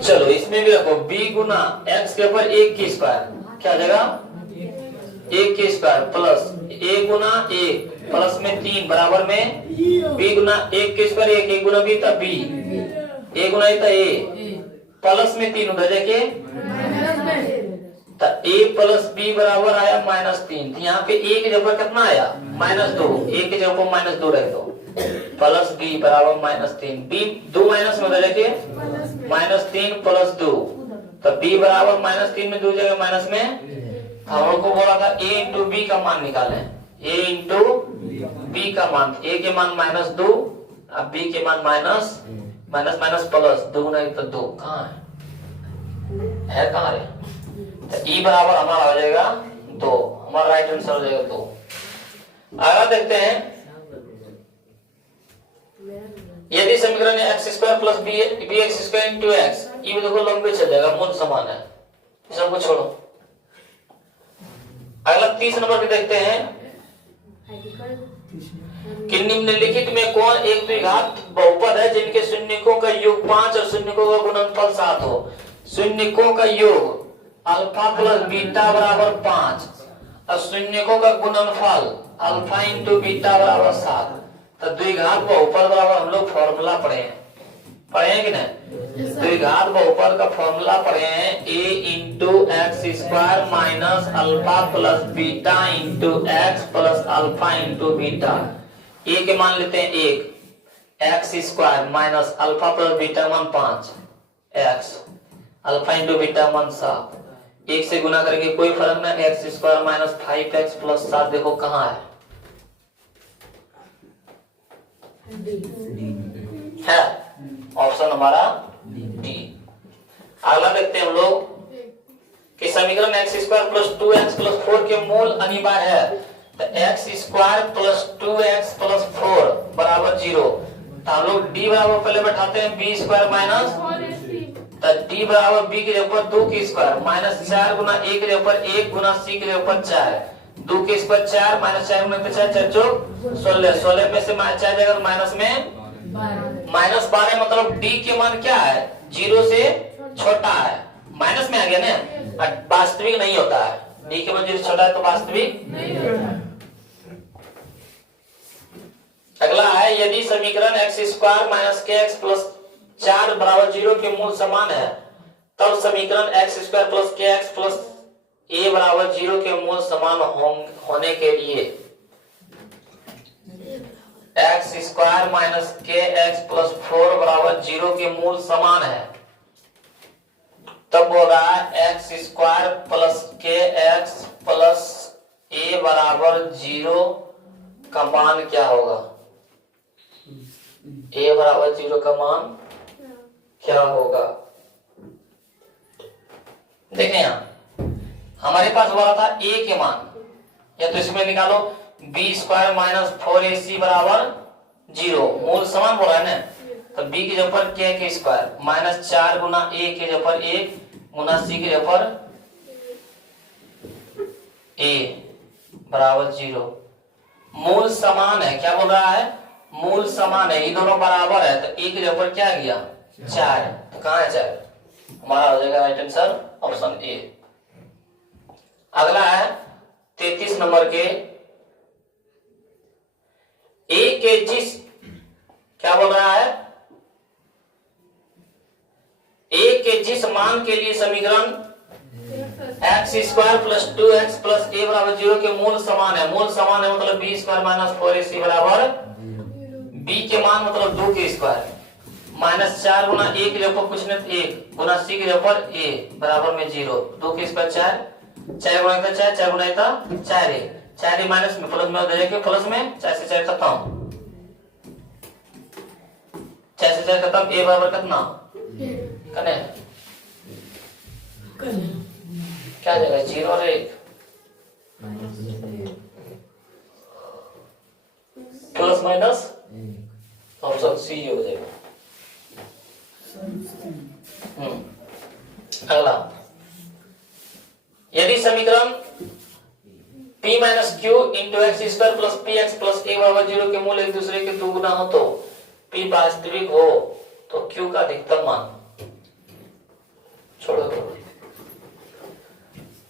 चलो इसमें भी रखो b गुना x के ऊपर 1 की स्क्वायर क्या आ जाएगा 1 की square plus a Guna 1 plus में 3 बराबर में b गुना 1 की स्क्वायर 1 1 गुना b था b a गुना था a प्लस में 3 उधर देखिए तो a प्लस b बराबर आया -3। तो यहाँ पे a की जगह कितना आया -2, a की जगह पर -2 रख दो प्लस b बराबर -3 b 2 माइनस में उधर देखिए -3 प्लस 2 तो b बराबर -3 में 2 जगह माइनस में हम लोग को बोला था a इंटू बी का मान निकालें, a इंटू बी का मान a के मान -2 अब b के मान माइनस प्लस 2 नहीं तो 2 कहाँ है कहाँ है तो e बराबर हमारा हो जाएगा 2, हमारा राइट आंसर हो जाएगा 2। अगला देखते हैं यदि समीकरण x square plus bx square into x ये देखो लंबे चल जाएगा मूल समान है सबको छोड़ो। अगला 30 नंबर पे देखते हैं कि निम्नलिखित में कौन एक द्विघात बहुपद है जिनके शून्यकों का योग 5 और शून्यकों का गुणनफल 7 हो। शून्यकों का योग अल्फा प्लस बीटा बराबर 5 और शून्यकों का गुणनफल अल्फा इंटू बीटा बराबर 7। तो द्विघात बहुपद बराबर हम लोग फॉर्मूला पढ़े हैं कि नहीं द्विघात बहुपद का फॉर्मूला पढ़े हैं a into x square minus alpha plus beta into x plus alpha into beta. a के मान लेते हैं 1 x square minus alpha plus beta मान 5 एक्स अल्फा इंटू बीटा मान 7 1 से गुना करके कोई फर्क नहीं x square minus 5x plus 7 देखो कहाँ है ऑप्शन हमारा डी। अगला देखते हैं हम लोग कि समीकरण x square plus 2x plus 4 के मूल अनिवार्य है। तो x square plus 2x plus 4 बराबर 0। तो हम लोग डी बराबर पहले बैठाते हैं बी स्क्वायर माइनस तो डी बराबर बी के ऊपर 2 की स्क्वायर माइनस 4 गुना a के ऊपर 1 गुना c के ऊपर 4 2 के स्क्वायर 4 माइनस 4 गुना 4 4 चौक 16 में से 4 जाएगा माइनस में -12 मतलब डी के मान क्या है 0 से छोटा है माइनस में आ गया ना वास्तविक नहीं होता है डी के मान 0 से छोटा है तो वास्तविक नहीं होता है। अगला है यदि समीकरण एक्स स्क्वायर माइनस के एक्स प्लस 4 बराबर 0 के मूल समान है तब समीकरण एक्स स्क्वायर प्लस के एक्स प्लस a बराबर 0 के मूल समान होने के लिए एक्स स्क्वायर माइनस के एक्स प्लस 4 बराबर 0 के मूल समान है तब बोल रहा है एक्स स्क्वायर प्लस के एक्स प्लस a बराबर 0 का मान क्या होगा a बराबर 0 का मान क्या होगा। देखें यहां हमारे पास बोला था a के मान या तो इसमें निकालो बी स्क्वायर माइनस 4ac बराबर 0 मूल समान बोला है ना तो b के जगह पर k के स्क्वायर माइनस 4 गुना a के जगह पर 1 गुना c के जगह पर a बराबर 0 मूल समान है क्या बोल रहा है मूल समान है ये दोनों बराबर है तो a के जगह पर क्या गया 4 तो कहां है 4 हमारा हो जाएगा राइट आंसर ऑप्शन ए। अगला है 33 नंबर के a के जिस क्या बोल रहा है a के जिस मान के लिए समीकरण x square plus 2x plus a बराबर 0 के मूल समान है मतलब b स्क्वायर माइनस 4ac बराबर b के मान मतलब 2 के स्क्वायर माइनस 4 गुना a के ऊपर कुछ नहीं 1 गुना c के ऊपर a बराबर में 0 2 के स्क्वायर 4 गुना 4 गुना 4 4 माइनस में प्लस में देखिए प्लस में 4 से 4 खत्म 4 से 4 खत्म a बराबर कितना कने क्या जाएगा 0 और 1 प्लस माइनस ऑप्शन सी हो जाएगा। अगला समीकरण p minus q into x square plus p x plus a बराबर 0 के मूल एक दूसरे के दुगुना हो तो p वास्तविक हो तो q का अधिकतम मान। छोड़ो।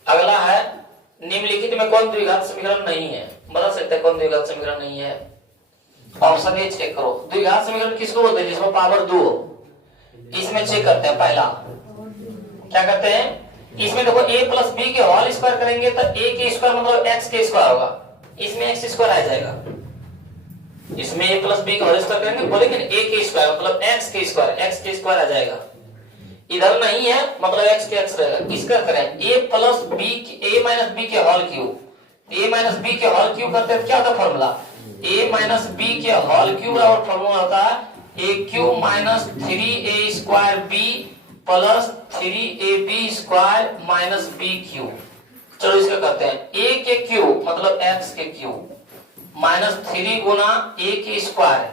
अगला है निम्नलिखित में कौन द्विघात समीकरण नहीं है? बता सकते हैं कौन द्विघात समीकरण नहीं है? ऑप्शन ए चेक करो। द्विघात समीकरण किसको बोलते हैं? जिसमें पावर 2 हो। इसमें चेक करते हैं। पहला क्या करते हैं? इसमें देखो a प्लस बी के होल स्क्वायर करेंगे तो a के स्क्वायर मतलब x के स्क्वायर होगा, इसमें x स्क्वायर आ जाएगा। इसमें a प्लस बी के होल स्क्वायर करेंगे, बोलेंगे a के स्क्वायर मतलब x के स्क्वायर आ जाएगा। इधर नहीं है मतलब x के x रहेगा। इसका करें a plus b a minus b के whole cube. a minus b के होल क्यूब करते हैं, क्या होता है फॉर्मूला? a माइनस बी के होल क्यूब बराबर फॉर्मूला होता है a cube minus 3a square b plus 3ab square minus b cube. चलो इसका करते हैं। a के क्यूब मतलब x के क्यूब माइनस 3 गुना a के स्क्वायर,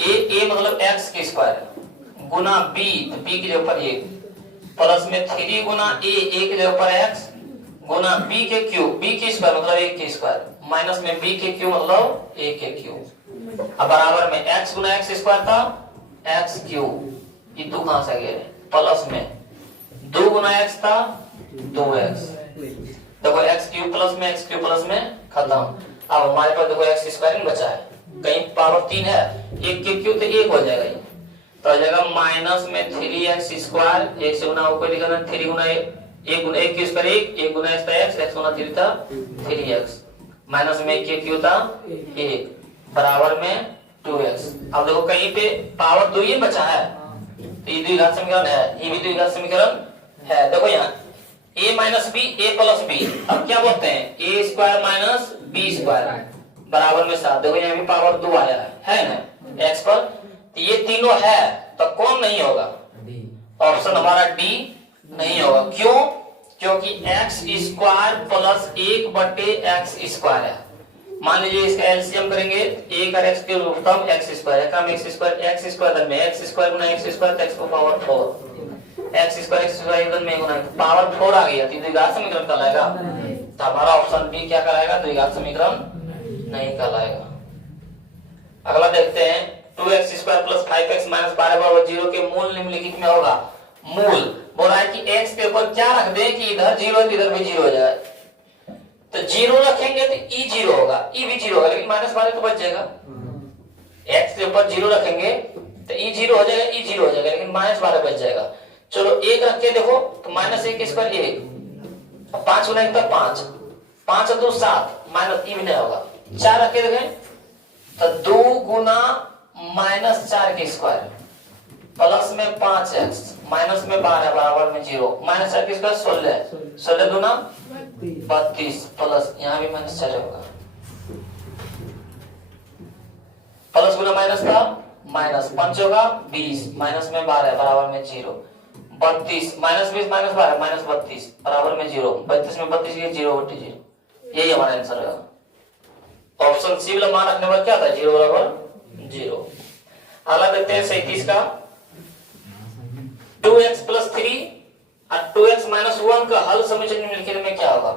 a मतलब x के स्क्वायर गुना b, तो b की जगह पर a प्लस में 3 गुना a की जगह पर x गुना b के क्यूब, b के स्क्वायर मतलब a के स्क्वायर माइनस में b के क्यूब मतलब a के क्यूब। अब बराबर में x गुना x स्क्वायर था x क्यूब, ये 2 कहां से गए? प्लस में 2 गुना x था 2x। देखो x क्यूब प्लस में खत्म। अब हमारे पास देखो x स्क्वायर नहीं बचा है, कहीं पावर 3 है, 1 के क्यूब तो 1 हो जाएगा ये, तो आ जाएगा माइनस में 3x स्क्वायर, 1 से गुना ऊपर लिखा 3 गुना 1 गुना 1 के स्क्वायर 1 गुना x था x गुना 3 था 3x माइनस में 1 के क्यूब था 1 बराबर में 2x। अब देखो कहीं पे पावर 2 ही बचा है, तो ये द्विघात समीकरण है, ये भी द्विघात समीकरण है। देखो यहाँ a minus b a plus b, अब क्या बोलते हैं? a square minus b square बराबर में 7। देखो यहाँ भी पावर 2 आया है ना x पर, तो ये तीनों है तो कौन नहीं होगा? ऑप्शन हमारा डी नहीं होगा। क्यों? क्योंकि x square plus 1/x square है। मान लीजिए इसका एलसीएम करेंगे, 1 और x के रूटम x स्क्वायर है, x स्क्वायर में x स्क्वायर गुना x स्क्वायर x को पावर 4, x स्क्वायर इधर में गुना पावर 4 आ गया, तो द्विघात समीकरण कहलाएगा। तो हमारा ऑप्शन बी क्या कहलाएगा? द्विघात समीकरण नहीं कहलाएगा। अगला देखते हैं 2x square plus 5x minus 12 बराबर 0 के मूल निम्नलिखित में होगा। मूल बोल रहा है कि x के ऊपर क्या रख दे कि इधर 0 है तो इधर भी 0 हो जाए, तो 0 रखेंगे तो e 0 होगा, e भी 0 होगा, लेकिन माइनस 12 तो बच जाएगा। x के ऊपर 0 रखेंगे तो e 0 हो जाएगा, e 0 हो जाएगा, लेकिन माइनस 12 बच जाएगा। चलो 1 रख के देखो तो माइनस 1 स्क्वायर 1, 5 गुना 1 तो 5, 5 और 2 7 माइनस e भी नहीं होगा। 4 रख के देखें तो 2 गुना माइनस 4 के स्क्वायर प्लस में 5x माइनस में 12 बराबर में 0, माइनस 4 के स्क्वायर 16, 16 गुना 32 प्लस यहाँ भी माइनस 4 होगा, प्लस गुना माइनस का माइनस 5 होगा 20 माइनस में 12 बराबर में 0, 32 माइनस 20 माइनस 12 माइनस 32 बराबर में 0, 32 में 32 के 0/0, यही हमारा आंसर है। ऑप्शन सी वाला मान रखने पर क्या था? 0 बराबर 0। अगला देखते हैं 37 का 2x प्लस 3 और 2x माइनस 1 का हल समीकरण निम्नलिखित में क्या होगा?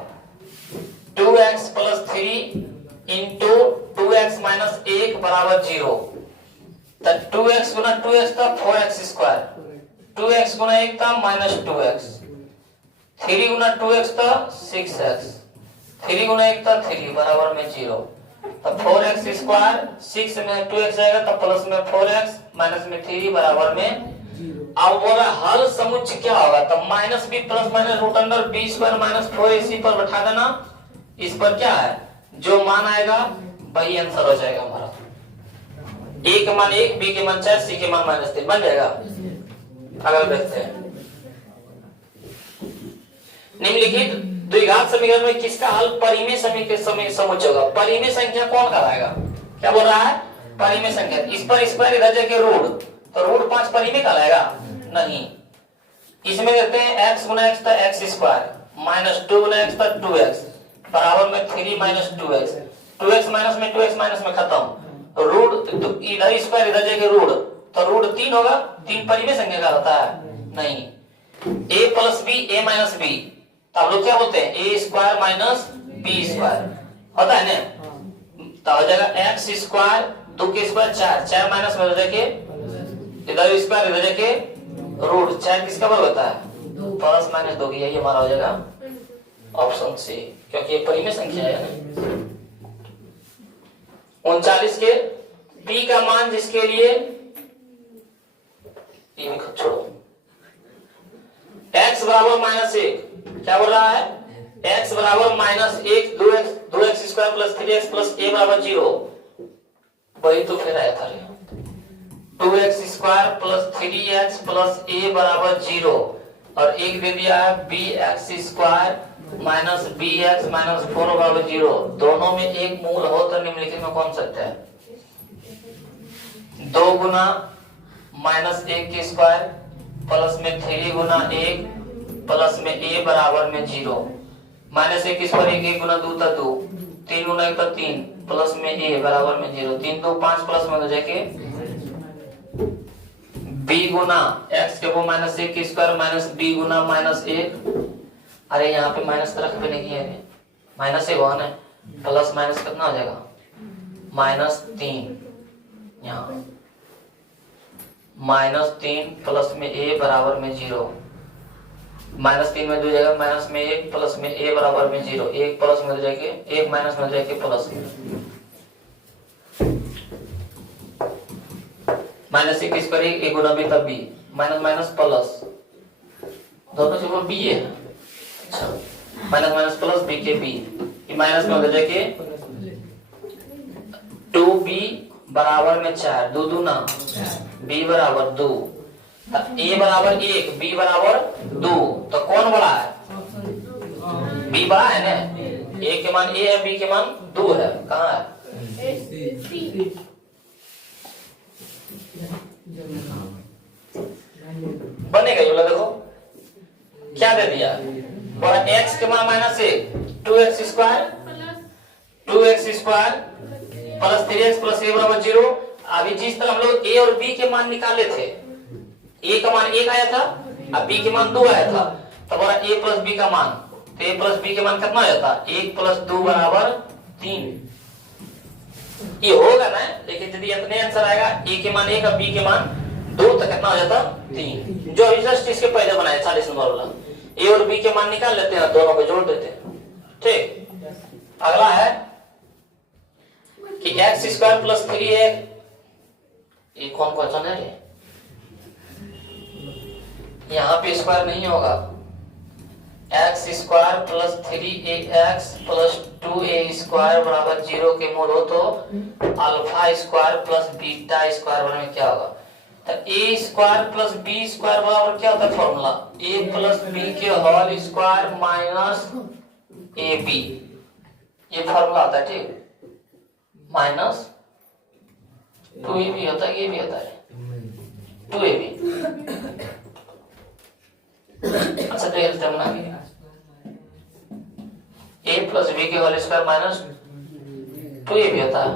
2x plus 3 into 2x minus 1 बराबर 0, तो 2x गुना 2x था 4x स्क्वायर, 2x गुना 1 था माइनस 2x, 3 गुना 2x था 6x, 3 गुना 1 था 3 बराबर में 0, तो 4x स्क्वायर 6 में 2x आएगा तो प्लस में 4x माइनस में 3 बराबर में। अब बोला हल समुच्चय क्या होगा? तो minus b plus minus root under b square minus 4ac पर बैठा देना, इस पर क्या है जो मान आएगा वही आंसर हो जाएगा हमारा। a के मान 1, b के मान 4, c के मान -3 बन जाएगा। अगला देखते हैं निम्नलिखित द्विघात समीकरण में किसका हल परिमेय समुच्चय होगा? परिमेय संख्या कौन कहलाएगा? क्या बोल रहा है? परिमेय संख्या। इस पर स्क्वायर इधर जाके रूट, तो रूट 5 परिमेय कहलाएगा? नहीं। इसमें कहते हैं x गुना x था x स्क्वायर माइनस 2 गुना x था 2x बराबर में 3 माइनस 2x, 2x माइनस में 2x माइनस में खत्म, रूट तो इधर स्क्वायर इधर जाके रूट, तो रूट 3 होगा। 3 परिमेय संख्या का होता है? नहीं। a plus b a minus b, आप लोग क्या बोलते हैं ए स्क्वायर माइनस बी स्क्वायर होता है ना, तो हो जाएगा एक्स स्क्वायर 2 के स्क्वायर 4, 4 माइनस में हो जाके इधर स्क्वायर इधर जाके रूट, 4 किसका वर्ग होता है प्लस माइनस 2 की, यही हमारा हो जाएगा ऑप्शन सी, क्योंकि ये परिमेय संख्या है ना। 39 के b का मान जिसके लिए छोड़ो x बराबर माइनस 1, क्या बोल रहा है x बराबर minus 1 2x square plus 3x plus a बराबर 0, वही तो फिर आया था 2x square plus 3x plus a बराबर 0, और एक दे दिया है bx square minus bx minus 4 बराबर 0, दोनों में एक मूल हो तो निम्नलिखित में कौन सकता है 2 गुना माइनस 1 के स्क्वायर प्लस में 3 गुना 1 प्लस में a बराबर में 0, माइनस 1 के स्क्वायर 1 गुना 2 था 2, 3 गुना 1 था 3 प्लस में a बराबर में 0, 3 2 5 प्लस में हो जाके b गुना x के वो माइनस 1 के स्क्वायर माइनस b गुना माइनस 1, अरे यहाँ पे माइनस तो रख भी नहीं किया है, माइनस 1 है प्लस माइनस कितना हो जाएगा माइनस 3, यहाँ माइनस 3 प्लस में a बराबर में 0, माइनस 3 में 2 जाएगा माइनस में 1 प्लस में a बराबर में 0, 1 प्लस में हो जाएगा 1 माइनस में हो जाएगा प्लस में, माइनस 1 स्क्वायर 1 गुना b तब b माइनस माइनस प्लस, दोनों से वो b है, अच्छा माइनस माइनस प्लस b के b, ये माइनस में हो जाएगा 2b बराबर में 4, 2 दूना b बराबर 2, a बराबर 1 b बराबर 2, तो कौन बड़ा है b बड़ा है ना, a के मान a है b के मान 2 है, कहाँ है बनेगा ये देखो क्या दे दिया, बड़ा x के मान minus 1 2x square plus 3x plus a बराबर 0, अभी जिस तरह हम लोग a और b के मान निकाले थे, a का मान 1 आया था अब b के मान 2 आया था, तो बड़ा a प्लस b का मान, तो a प्लस b के मान कितना आया था 1 प्लस 2 बराबर 3, ये होगा ना, लेकिन यदि इतने आंसर आएगा a के मान 1 और b के मान 2 तो कितना हो जाता 3, जो जस्ट इसके पहले बनाया 40 नंबर वाला, a और b के मान निकाल लेते हैं, दोनों को जोड़ देते हैं, ठीक। अगला है कि x स्क्वायर प्लस 3x, ये कौन क्वेश्चन है रे, यहाँ पे स्क्वायर नहीं होगा, x square plus 3ax plus 2a square बराबर 0 के मूल हो तो alpha square plus beta square बराबर में क्या होगा, तो a square plus b square बराबर क्या होता है फॉर्मूला a प्लस b के होल स्क्वायर माइनस ab, ये फॉर्मूला आता है, ठीक, माइनस 2ab होता है, ये भी होता है 2ab, अच्छा तो हेल्थ बना a प्लस b के होल स्क्वायर माइनस 2ab होता है,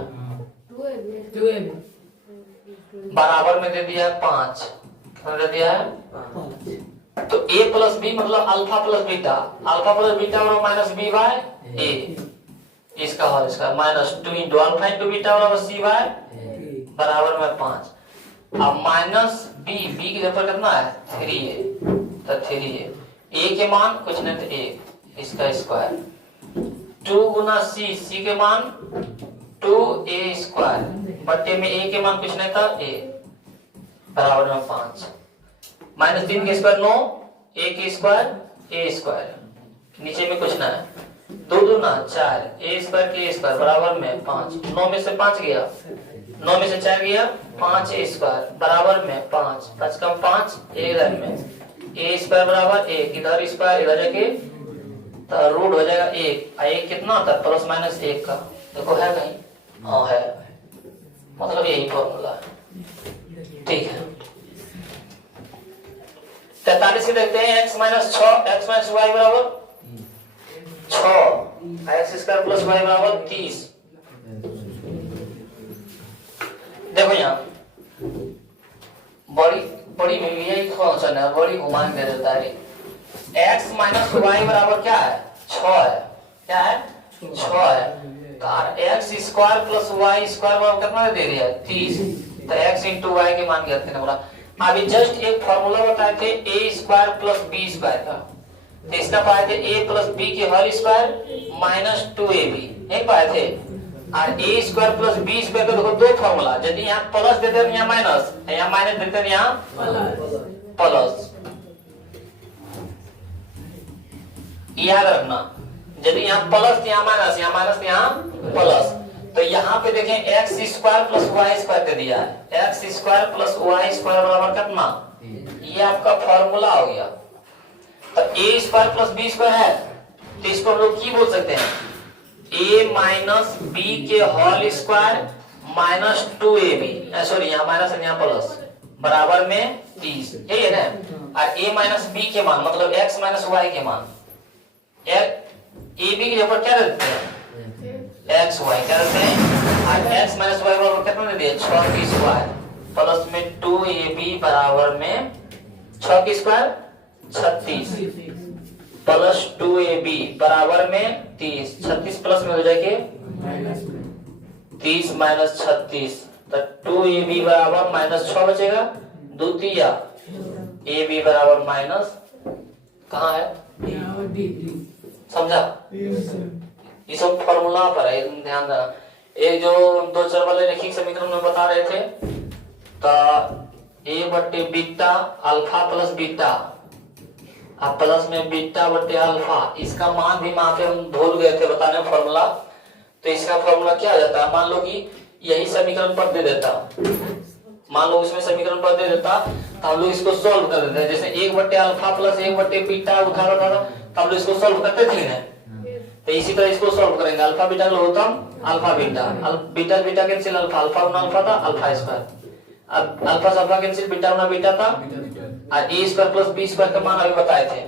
बराबर में दे दिया है 5, कितना दे दिया है 5, तो a प्लस b मतलब अल्फा प्लस बीटा बराबर माइनस b बाय a, इसका whole square minus 2 into alpha into beta बराबर c बाय बराबर में 5, अब माइनस b की जगह कितना है 3a, तो 3a, a के मान कुछ नहीं तो 1, इसका स्क्वायर 2 गुना c के मान 2a स्क्वायर बट्टे में a के मान कुछ नहीं था a बराबर में 5, माइनस 3 के स्क्वायर 9, a के स्क्वायर a स्क्वायर, नीचे में कुछ ना है, 2 दूना 4 a स्क्वायर के स्क्वायर बराबर में 5, 9 में से 5 गया, 9 में से 4 गया 5 a स्क्वायर बराबर में 5, 5 कम 5 इधर में a स्क्वायर बराबर 1, इधर स्क्वायर इधर जाके तो रूट हो जाएगा 1, आ 1 कितना होता है प्लस माइनस 1 का, देखो है कहीं, हाँ है, मतलब यही फॉर्मूला है, ठीक है। 43 से देखते हैं x minus 6 x minus y बराबर 6, x स्क्वायर प्लस वाई बराबर 30, देखो यहाँ बड़ी बड़ी में यही फंक्शन है, बड़ी घुमा के दे देता है, x माइनस वाई बराबर क्या है 6 है, क्या है 6 है। तो x square plus y square बराबर कितना दे दिया 30। तो x इंटू वाई के मान करते हैं बोला। अभी जस्ट एक फॉर्मूला बताए थे a square plus b square का, तो इसका पाए थे a प्लस बी के होल स्क्वायर माइनस 2ab नहीं पाए थे। और a square plus b square का देखो दो फॉर्मूला, यदि यहाँ प्लस देते हैं यहाँ माइनस, यहाँ माइनस देते हैं यहाँ प्लस। याद रखना यदि यहाँ प्लस यहाँ माइनस, यहाँ माइनस यहाँ प्लस। तो यहाँ पे देखें x square plus y square दे दिया है, x square plus y square बराबर कितना, ये आपका फॉर्मूला हो गया। तो a square plus b square है, तो इसको हम लोग की बोल सकते हैं ए माइनस बी के whole square minus 2ab, sorry यहाँ माइनस यहाँ प्लस बराबर में 30, यही है ना। और ए माइनस बी के मान मतलब एक्स माइनस वाई के मान, ए बी के ऊपर क्या देते हैं एक्स वाई क्या देते हैं, और एक्स माइनस वाई बराबर कितना दे दिया 6 की स्क्वायर प्लस में 2ab बराबर में 6 की स्क्वायर 36 प्लस 2ab बराबर में 30, 36 प्लस में हो जाएगा 30 माइनस 36, तो 2ab बराबर माइनस 6 बचेगा, द्वितीय ab बराबर माइनस कहाँ है समझा। ये सब फॉर्मूला पर है, ध्यान देना। एक जो दो चर वाले रैखिक समीकरण में बता रहे थे, तो a बट्टे बीटा अल्फा प्लस बीटा अब प्लस में बीटा बट्टे अल्फा, इसका मान भी वहां पे हम भूल गए थे बताने फॉर्मूला। तो इसका फॉर्मूला क्या आ जाता है, मान लो कि यही समीकरण पर दे देता, मान लो इसमें समीकरण पर दे देता तो हम लोग इसको सॉल्व कर देते हैं। जैसे 1 बट्टे अल्फा प्लस 1 बट्टे बीटा उठा रहा था तो हम लोग इसको सॉल्व करते थे ना, तो इसी तरह इसको सॉल्व करेंगे। अल्फा बीटा का लघुत्तम alpha beta, beta beta cancel alpha, alpha गुना अल्फा था अल्फा स्क्वायर, अब अल्फा से अल्फा कैंसिल बीटा गुना बीटा था, और a square plus b square का मान अभी बताए थे,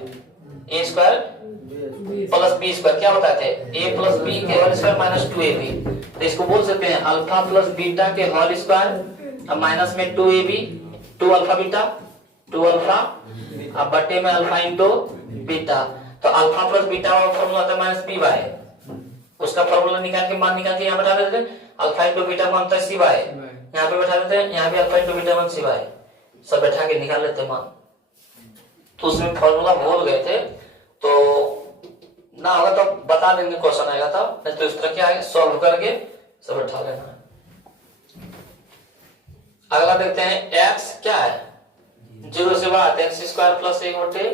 a square plus b square क्या बताए थे ए प्लस बी के होल स्क्वायर माइनस 2ab। तो इसको बोल सकते हैं अल्फा प्लस बीटा के होल स्क्वायर अब माइनस में 2ab, 2 अल्फा बीटा 2 अल्फा अब बटे में अल्फा इंटू बीटा। तो अल्फा प्लस बीटा का फॉर्मूला होता है माइनस बी वाई, उसका फॉर्मूला निकाल के मान निकाल के यहाँ बैठा देते हैं, अल्फा इंटू बीटा मान होता है सी वाई, यहाँ पे बैठा देते हैं, यहाँ भी अल्फा इंटू बीटा मान सी वाई, सब बैठा के निकाल लेते हैं मान। तो उसमें फॉर्मूला भूल गए थे, तो ना होगा तो बता देंगे क्वेश्चन आएगा था, नहीं तो इस तरह क्या है सॉल्व करके सब बैठा लेना है। अगला देखते हैं x क्या है 0 से बात एक्स स्क्वायर प्लस 1 बटे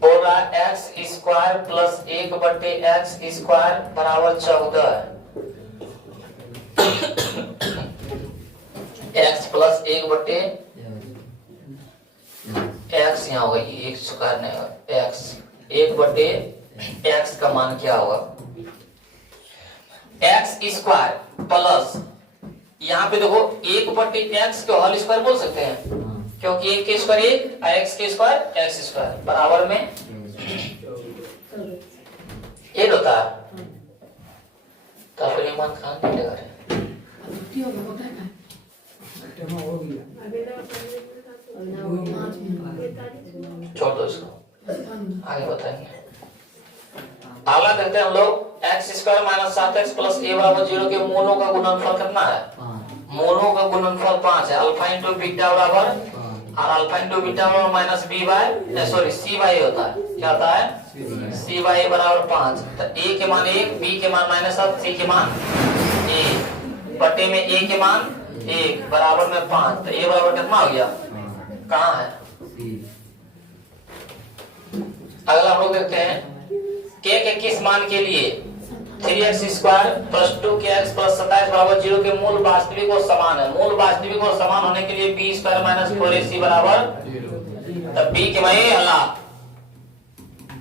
बोल रहा है एक्स स्क्वायर प्लस 1 बटे एक्स स्क्वायर बराबर 14 है। एक्स प्लस 1 बटे एक्स यहाँ होगा, एक स्क्वायर नहीं होगा, एक्स 1 बटे एक्स का मान क्या होगा एक्स स्क्वायर प्लस यहाँ पे देखो 1 बटे एक्स के होल स्क्वायर बोल सकते हैं, क्योंकि 1 के स्क्वायर 1 और एक्स के स्क्वायर एक्स स्क्वायर बराबर में 1 होता है। तो फिर ये मान कहाँ निकलेगा छोड़ दो इसको, आगे बताएंगे। अगला देखते हैं हम लोग x square minus 7x plus a बराबर 0 के मूलों का गुणनफल कितना है, मूलों का गुणनफल 5 है। अल्फा इंटू बीटा बराबर और अल्फा इंटू बीटा बराबर minus b by sorry c by होता है, क्या होता है सी बाई बराबर 5। तो a के मान 1, b के मान माइनस 7, c के मान 1 बटे में a के मान 1 बराबर में 5। तो a बराबर कितना हो गया, कहाँ है। अगला हम लोग देखते हैं के किस मान के लिए 3x square plus 2kx plus 27 बराबर 0 के मूल वास्तविक और समान है। मूल वास्तविक और समान होने के लिए b स्क्वायर माइनस 4ac बराबर, तब b के भाई हला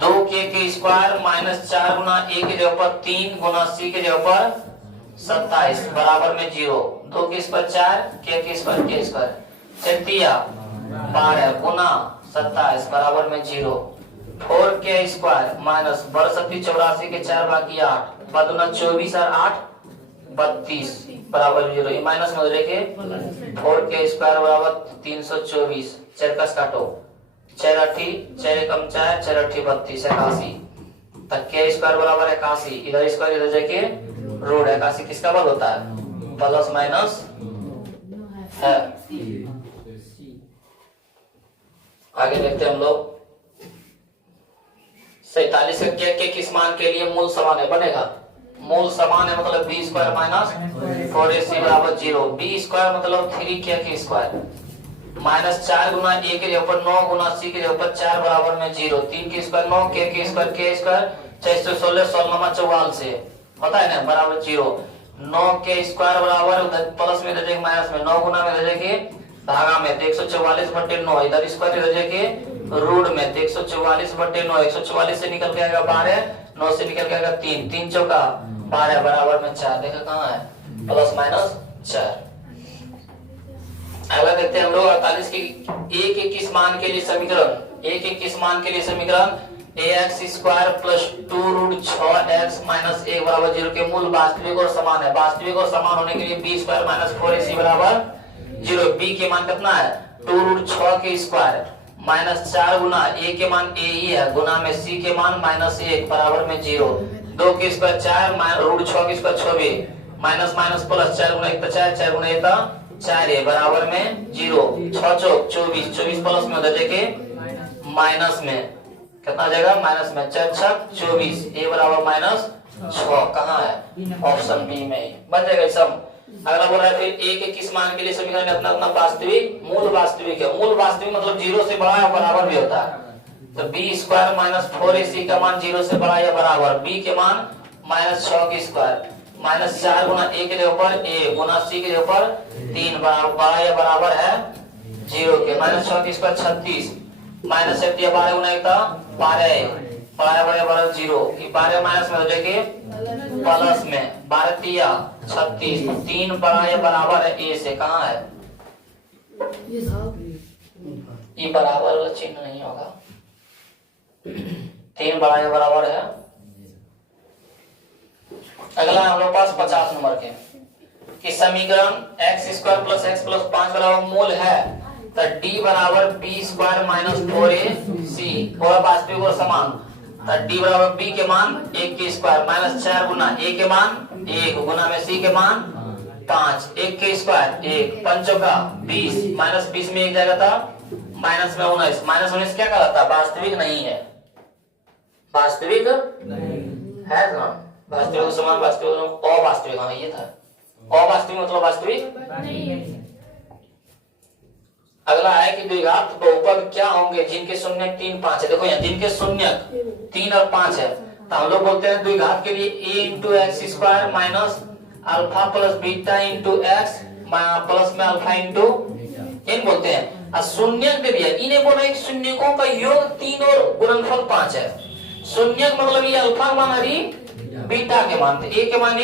2k के स्क्वायर माइनस 4 गुना a के जगह पर 3 गुना c के जगह पर 27 बराबर में 0, 2 के स्क्वायर 4 k के स्क्वायर k स्क्वायर 12 गुना 27 बराबर में 0, 4k स्क्वायर माइनस 82 84 के 4 बाकी 8 बदुना 24 और 8 32 बराबर 0, ये माइनस में हो जाएगा 4k² बराबर 324, 4 कस काटो, 4 अठी 4 कम 4, 4 अठी 32, 81, तक k² बराबर 81, इधर स्क्वायर इधर जाके रूट 81 किसका वर्ग होता है, प्लस माइनस है। आगे देखते हैं हम लोग 47 के किस मान के लिए मूल समान है बनेगा, मूल समान है मतलब b² माइनस 4ac बराबर 0, b² मतलब 3k² माइनस 4 गुना a के ऊपर 9 गुना c के ऊपर 4 बराबर में 0, 3 की स्क्वायर 9 k की स्क्वायर k स्क्वायर 416 16 44 से होता है ना बराबर 0, 9 के स्क्वायर बराबर उधर प्लस में इधर माइनस में 9 गुना में इधर के धागा में 144/9, इधर स्क्वायर इधर के रूट में 144/9, 144 से निकल के आएगा 12, 9 से निकल के आएगा 3, 3 चौका 12 बराबर में 4, देखा कहाँ है प्लस माइनस 4। अगला देखते हैं हम लोग 48 की a के किस मान के लिए समीकरण, a के किस मान के लिए समीकरण ax² प्लस 2√6x माइनस 1 बराबर 0 के मूल वास्तविक और समान है, वास्तविक और समान होने के लिए b² माइनस 4ac बराबर 0, b के मान कितना है 2√6 के स्क्वायर माइनस 4 गुना a के मान a ही है गुना में c के मान माइनस 1 बराबर में 0, 2 के स्क्वायर 4 √6 के स्क्वायर 26 माइनस माइनस प्लस 4 गुना 1 4, 4 गुना 1 4 है बराबर में 0, 6 चौक 24, 24 प्लस में उधर जाके माइनस में कितना जाएगा माइनस में 4 छक 24, a बराबर माइनस 6 कहाँ है ऑप्शन बी में बन जाएगा सब। अगला बोल रहा है फिर a के किस मान के लिए समीकरण अपना अपना वास्तविक मूल वास्तविक है, मूल वास्तविक मतलब 0 से बड़ा या बराबर भी होता है, तो b² माइनस 4ac का मान 0 से बड़ा या बराबर, b के मान माइनस 6 की स्क्वायर माइनस 4 गुना a के ऊपर a गुना c के ऊपर 3 बड़ा या बराबर है 0 के, माइनस 6 की स्क्वायर 36 माइनस 12 गुना 1 12 बराबर 0, 12 माइनस में हो जाएगी प्लस में 12 3 36, 3 बड़ा या बराबर है a से, कहाँ है ये बराबर वाला चिन्ह नहीं होगा, 3 बड़ा या बराबर है। अगला हम लोग पास 50 नंबर के कि समीकरण x² प्लस x प्लस 5 बराबर मूल है तो d बराबर b² माइनस 4ac और वास्तविक और समान, तो d बराबर b के मान 1 के स्क्वायर माइनस 4 गुना a के मान 1 गुना में c के मान 5, 1 के स्क्वायर 1 5 का 20 माइनस 20 में 1 जाएगा था माइनस में 19, माइनस 19 क्या कहलाता है वास्तविक नहीं है, वास्तविक है ना, वास्तविक समान वास्तविक अवास्तविक, हाँ ये था अवास्तविक मतलब वास्तविक नहीं है। अगला है कि द्विघात बहुपद क्या होंगे जिनके शून्यक 3 5 है, देखो यहाँ जिनके शून्यक 3 और 5 है तो हम लोग बोलते हैं द्विघात के लिए a into x square minus alpha plus beta into x plus में अल्फा इंटू इन बोलते हैं, और शून्यक दे दिया इन्हें बोला एक शून्यकों का योग 3 और गुणनफल 5 है, शून्यक मतलब ये अल्फा मान हरी बीटा के मान थे, a के मान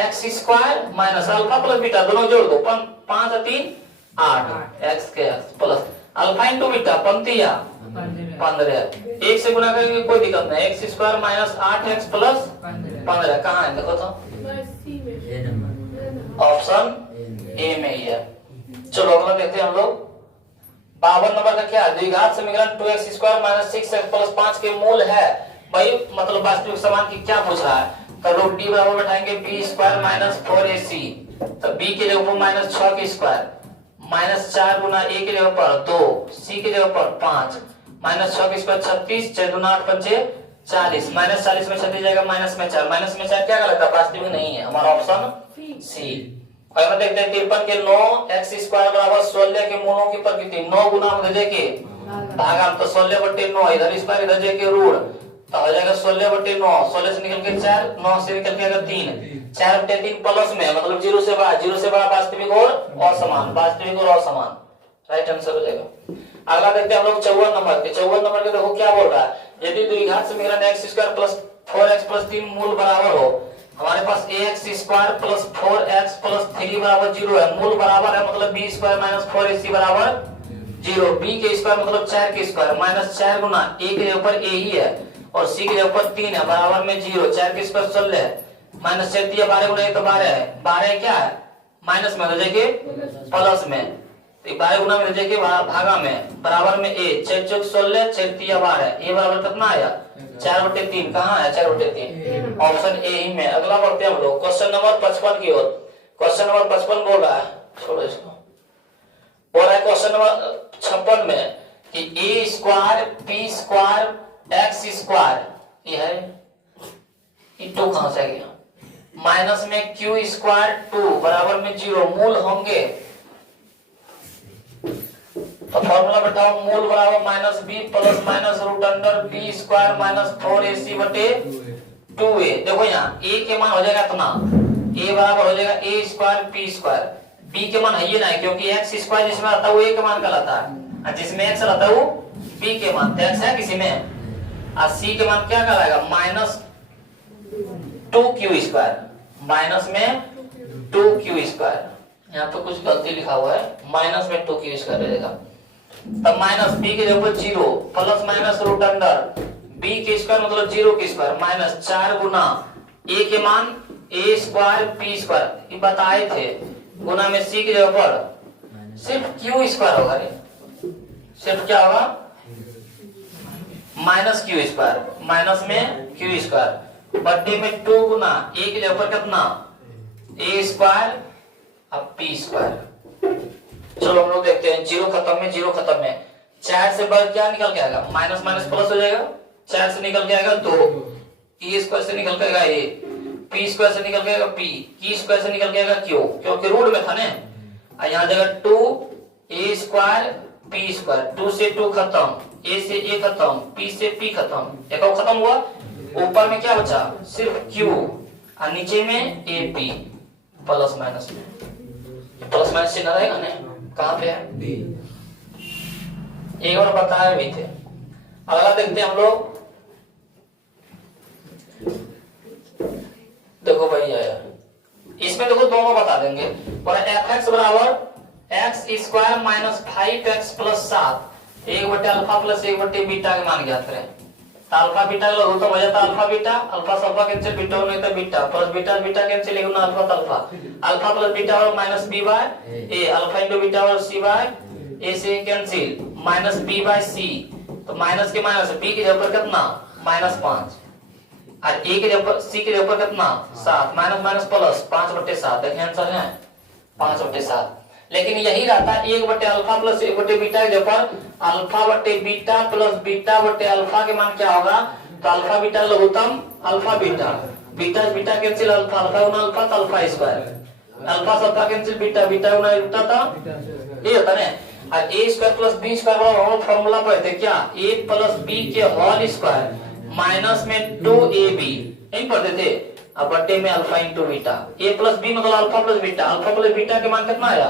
x² minus alpha plus beta दोनों जोड़ दो 5 और 3 8 x के प्लस अल्फा इंटू बीटा 15 1 से गुना करेंगे कोई दिक्कत नहीं, x² माइनस 8x प्लस 15 कहाँ है देखो तो ऑप्शन ए में ही है। चलो अगला देखते हैं हम लोग 52 नंबर का क्या द्विघात समीकरण 2x² माइनस 6x प्लस 5 के मूल है भाई, मतलब वास्तविक समान की क्या पूछ रहा है, तो रूट d बराबर बैठाएंगे b² माइनस 4ac, तो b के ऊपर माइनस 6 के स्क्वायर माइनस 4 गुना a के ऊपर 2 c के ऊपर 5 माइनस 6 के स्क्वायर 36 4 गुना 8 पंचे 40 माइनस 40 में 36 जाएगा माइनस में 4 क्या गलत है वास्तविक नहीं है हमारा ऑप्शन सी। और देखते हैं 53 के 9x² बराबर 16 के मूलों की प्रकृति 9 गुना में के भागा तो 16/9 इधर स्क्वायर इधर के रूट तो हो जाएगा 16/9, 16 से निकल के 4 9 से निकल के 3 4/3 प्लस में मतलब 0 से बड़ा वास्तविक और असमान, वास्तविक और असमान राइट आंसर हो जाएगा। अगला देखते हैं हम लोग 54 नंबर के देखो क्या बोल रहा है, यदि द्विघात समीकरण x² प्लस 4x प्लस 3 मूल बराबर हो, हमारे पास ax² प्लस 4x प्लस 3 बराबर 0 है, मूल बराबर है मतलब b² माइनस 4ac बराबर 0, b के स्क्वायर मतलब 4 के स्क्वायर माइनस 4 गुना a के ऊपर a ही है और c के ऊपर 3 है बराबर में 0, 4 के स्क्वायर 16 माइनस 4 12 गुना 1 तो 12 है, 12 क्या है माइनस में, देखिए प्लस में, तो 12 गुना में देखिए भागा में, बराबर में a 4 चौक 16 4 3 12, ये बराबर कितना आया 4/3, कहाँ है 4/3, ऑप्शन ए ही में। अगला बढ़ते हैं हम लोग क्वेश्चन नंबर 55 की ओर। क्वेश्चन नंबर 55 बोल रहा है, छोड़ो इसको, बोल रहा है क्वेश्चन नंबर 56 में कि a square p square x square, ये है ये 2 कहां से आ गया, माइनस में q स्क्वायर 2 बराबर में 0, मूल होंगे तो फॉर्मूला बताओ, मूल बराबर minus b plus minus root under b square minus 4ac बटे 2a। देखो यहाँ a के मान हो जाएगा इतना, a बराबर हो जाएगा a square p square, b के मान है ये ना, क्योंकि x स्क्वायर जिसमें आता है वो a के मान कहलाता है, और जिसमें x रहता है वो b के मान, तो x है किसी में, और c के मान क्या कहलाएगा माइनस 2q स्क्वायर, माइनस में 2q स्क्वायर, यहाँ पे कुछ गलती लिखा हुआ है, माइनस में 2q स्क्वायर रहेगा, तब माइनस b के जगह 0 plus minus root under b के स्क्वायर मतलब 0 के स्क्वायर माइनस 4 गुना a के मान a स्क्वायर p स्क्वायर, ये बताए थे, गुना में c के जगह पर सिर्फ q स्क्वायर होगा, सिर्फ क्या होगा माइनस q स्क्वायर, माइनस में q स्क्वायर बट्टे में 2 गुना a के जगह पर कितना a स्क्वायर अब p स्क्वायर। चलो हम लोग देखते हैं, 0 खत्म में 0 खत्म में, 4 से बढ़ क्या निकल के आएगा माइनस माइनस प्लस हो जाएगा, 4 से निकल के आएगा 2, e स्क्वायर से निकल के आएगा a, p स्क्वायर से निकल के आएगा p, q स्क्वायर से निकल के आएगा q, क्योंकि रूट में था ना, और यहाँ जगह 2 a स्क्वायर p स्क्वायर, 2 से 2 खत्म, a से a खत्म, p से p खत्म, एक और खत्म हुआ, ऊपर में क्या बचा सिर्फ q और नीचे में a p, प्लस माइनस में, प्लस माइनस चिन्ह रहेगा ना, कहाँ पे है b, एक बार बताए भी थे। अगला देखते हैं हम लोग, देखो भाई आया इसमें, देखो दोनों बता देंगे, और fx बराबर x square minus 5x plus 7, 1 बटे अल्फा प्लस 1 बटे बीटा के मान ज्ञात करें, अल्फा बीटा का लघुत्तम हो जाता है अल्फा बीटा, अल्फा से अल्फा कैंसिल, बीटा होने लगता है beta, plus beta beta cancel, एक गुना alpha alpha, alpha plus beta और minus b by a, alpha into beta और c बाय a से cancel, minus b by c, तो माइनस के माइनस b की जगह पर कितना -5, और a के जगह पर c के जगह पर कितना 7, माइनस माइनस प्लस 5/7, देखिए आंसर है 5/7। लेकिन यही रहता है 1 बटे अल्फा प्लस 1 बटे बीटा के ऊपर अल्फा बटे बीटा प्लस बीटा बटे अल्फा के मान क्या होगा, तो अल्फा बीटा लघुत्तम alpha beta, beta beta cancel, alpha alpha गुना अल्फा तो अल्फा स्क्वायर, अल्फा से अल्फा कैंसिल, बीटा बीटा गुना बीटा था, ये होता है। और a square plus b square वाला हम फार्मूला पढ़े थे क्या, a प्लस b के होल स्क्वायर माइनस में 2ab, नहीं पढ़ते थे, अब बट्टे में alpha into beta, a plus b मतलब alpha plus beta, alpha plus beta के मान कितना आया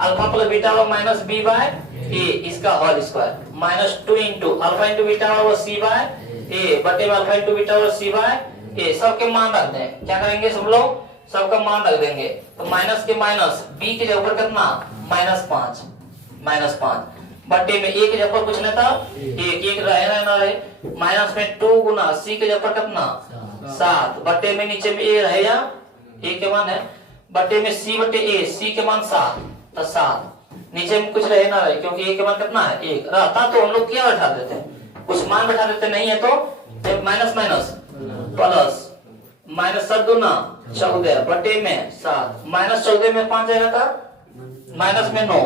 अल्फा प्लस बीटा और माइनस b बाय a, इसका whole square minus 2 into alpha into beta और c बाय a, बट्टे में अल्फा इंटू बीटा और c बाय a, सबके मान रख दें, क्या करेंगे सब लोग सबका मान रख देंगे, तो माइनस के माइनस b के जगह पर कितना -5 बट्टे में a के जगह पर कुछ नहीं था, एक रहे ना रहे, माइनस में 2 गुना c के जगह पर कितना 7, बट्टे में नीचे में a रहेगा, a के मान है, बट्टे में c बट्टे a, c के मान 7, तो 7 नीचे में कुछ रहे ना रहे, क्योंकि a के मान कितना है 1 रहता तो हम लोग क्या बैठा देते हैं, कुछ मान बैठा देते, नहीं है तो माइनस माइनस प्लस, माइनस 7 गुना 14 बट्टे में 7, माइनस 14 में 5 आएगा था, माइनस में 9,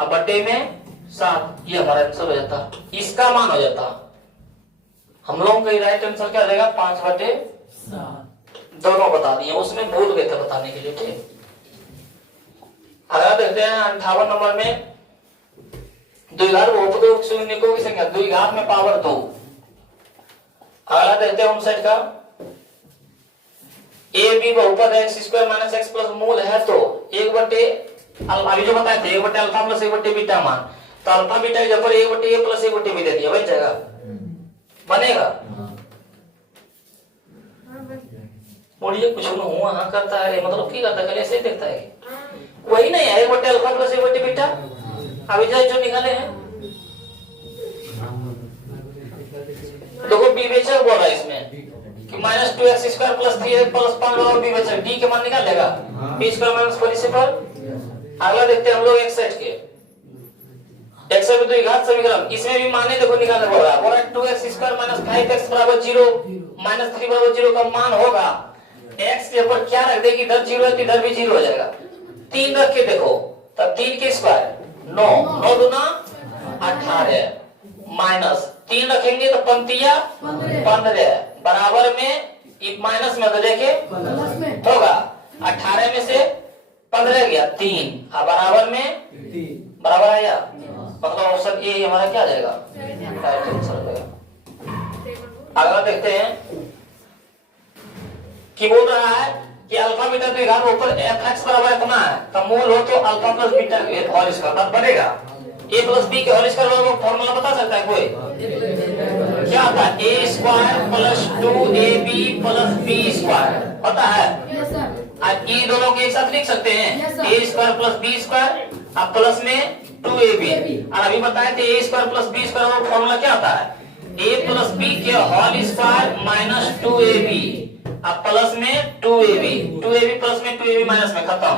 अब बट्टे में 7, ये हमारा आंसर हो जाता, इसका मान हो जाता, हम लोगों का राइट आंसर क्या रहेगा 5/7, दोनों बता दिए, उसमें भूल गए थे बताने के लिए, ठीक। अगला देखते हैं 58 नंबर में, द्विघात बहुपदों शून्यकों की संख्या द्विघात में पावर 2। अगला देखते हैं 59 का, ए बी बहुपद x square minus x plus मूल है तो 1 बटे अभी जो बताए थे 1 बटे अल्फा प्लस 1 बटे बीटा मान, तो अल्फा बीटा के जगह पर 1 बटे a प्लस 1 बटे b दे दिया, वही जगह बनेगा, बोलिए कुछ हुआ हाँ करता है, मतलब क्या करता है, ऐसे ही देखता है, वही नहीं है 1 बटे अल्फा प्लस 1 बटे बीटा, अभी जो निकाले हैं, देखो विवेचक बोल रहा है इसमें कि -2x x square plus 3 plus 5 बराबर बी बचा, डी के मान निकाल लेगा बी स्क्वायर माइनस 4 इसी पर। अगला देखते हैं हम लोग एक्स के एक्स में तो घात समीकरण, इसमें भी माने देखो निकालना पड़ेगा। बोला 2x स्क्वायर माइनस 5x बराबर 0 माइनस 3 बराबर 0 का मान होगा x के ऊपर क्या रख देगी, इधर 0 है तो इधर भी 0 हो जाएगा। 3 रख के देखो तब 3 के स्क्वायर 9 9 दूना 18 माइनस 3 रखेंगे तो पंक्तियां 15 बराबर में माइनस में बदले के होगा 18 में से 15 गया 3 बराबर में बराबर आया, मतलब ऑप्शन ए हमारा क्या आ जाएगा, राइट आंसर हो जाएगा। अगला देखते हैं कि बोल रहा है कि अल्फा बीटा के घात ऊपर fx बराबर इतना है तो मूल हो तो अल्फा प्लस बीटा के होल स्क्वायर बनेगा। a प्लस b के होल स्क्वायर वाला फार्मूला बता सकता है कोई, क्या आता है, a square plus 2ab plus b square पता है। अब ये दोनों के एक साथ लिख सकते हैं a square plus b square अब प्लस में 2ab, और अभी बताए थे a square plus b square का फार्मूला क्या आता है, a प्लस b के होल स्क्वायर माइनस 2ab अब प्लस में 2ab प्लस में 2ab माइनस में खत्म।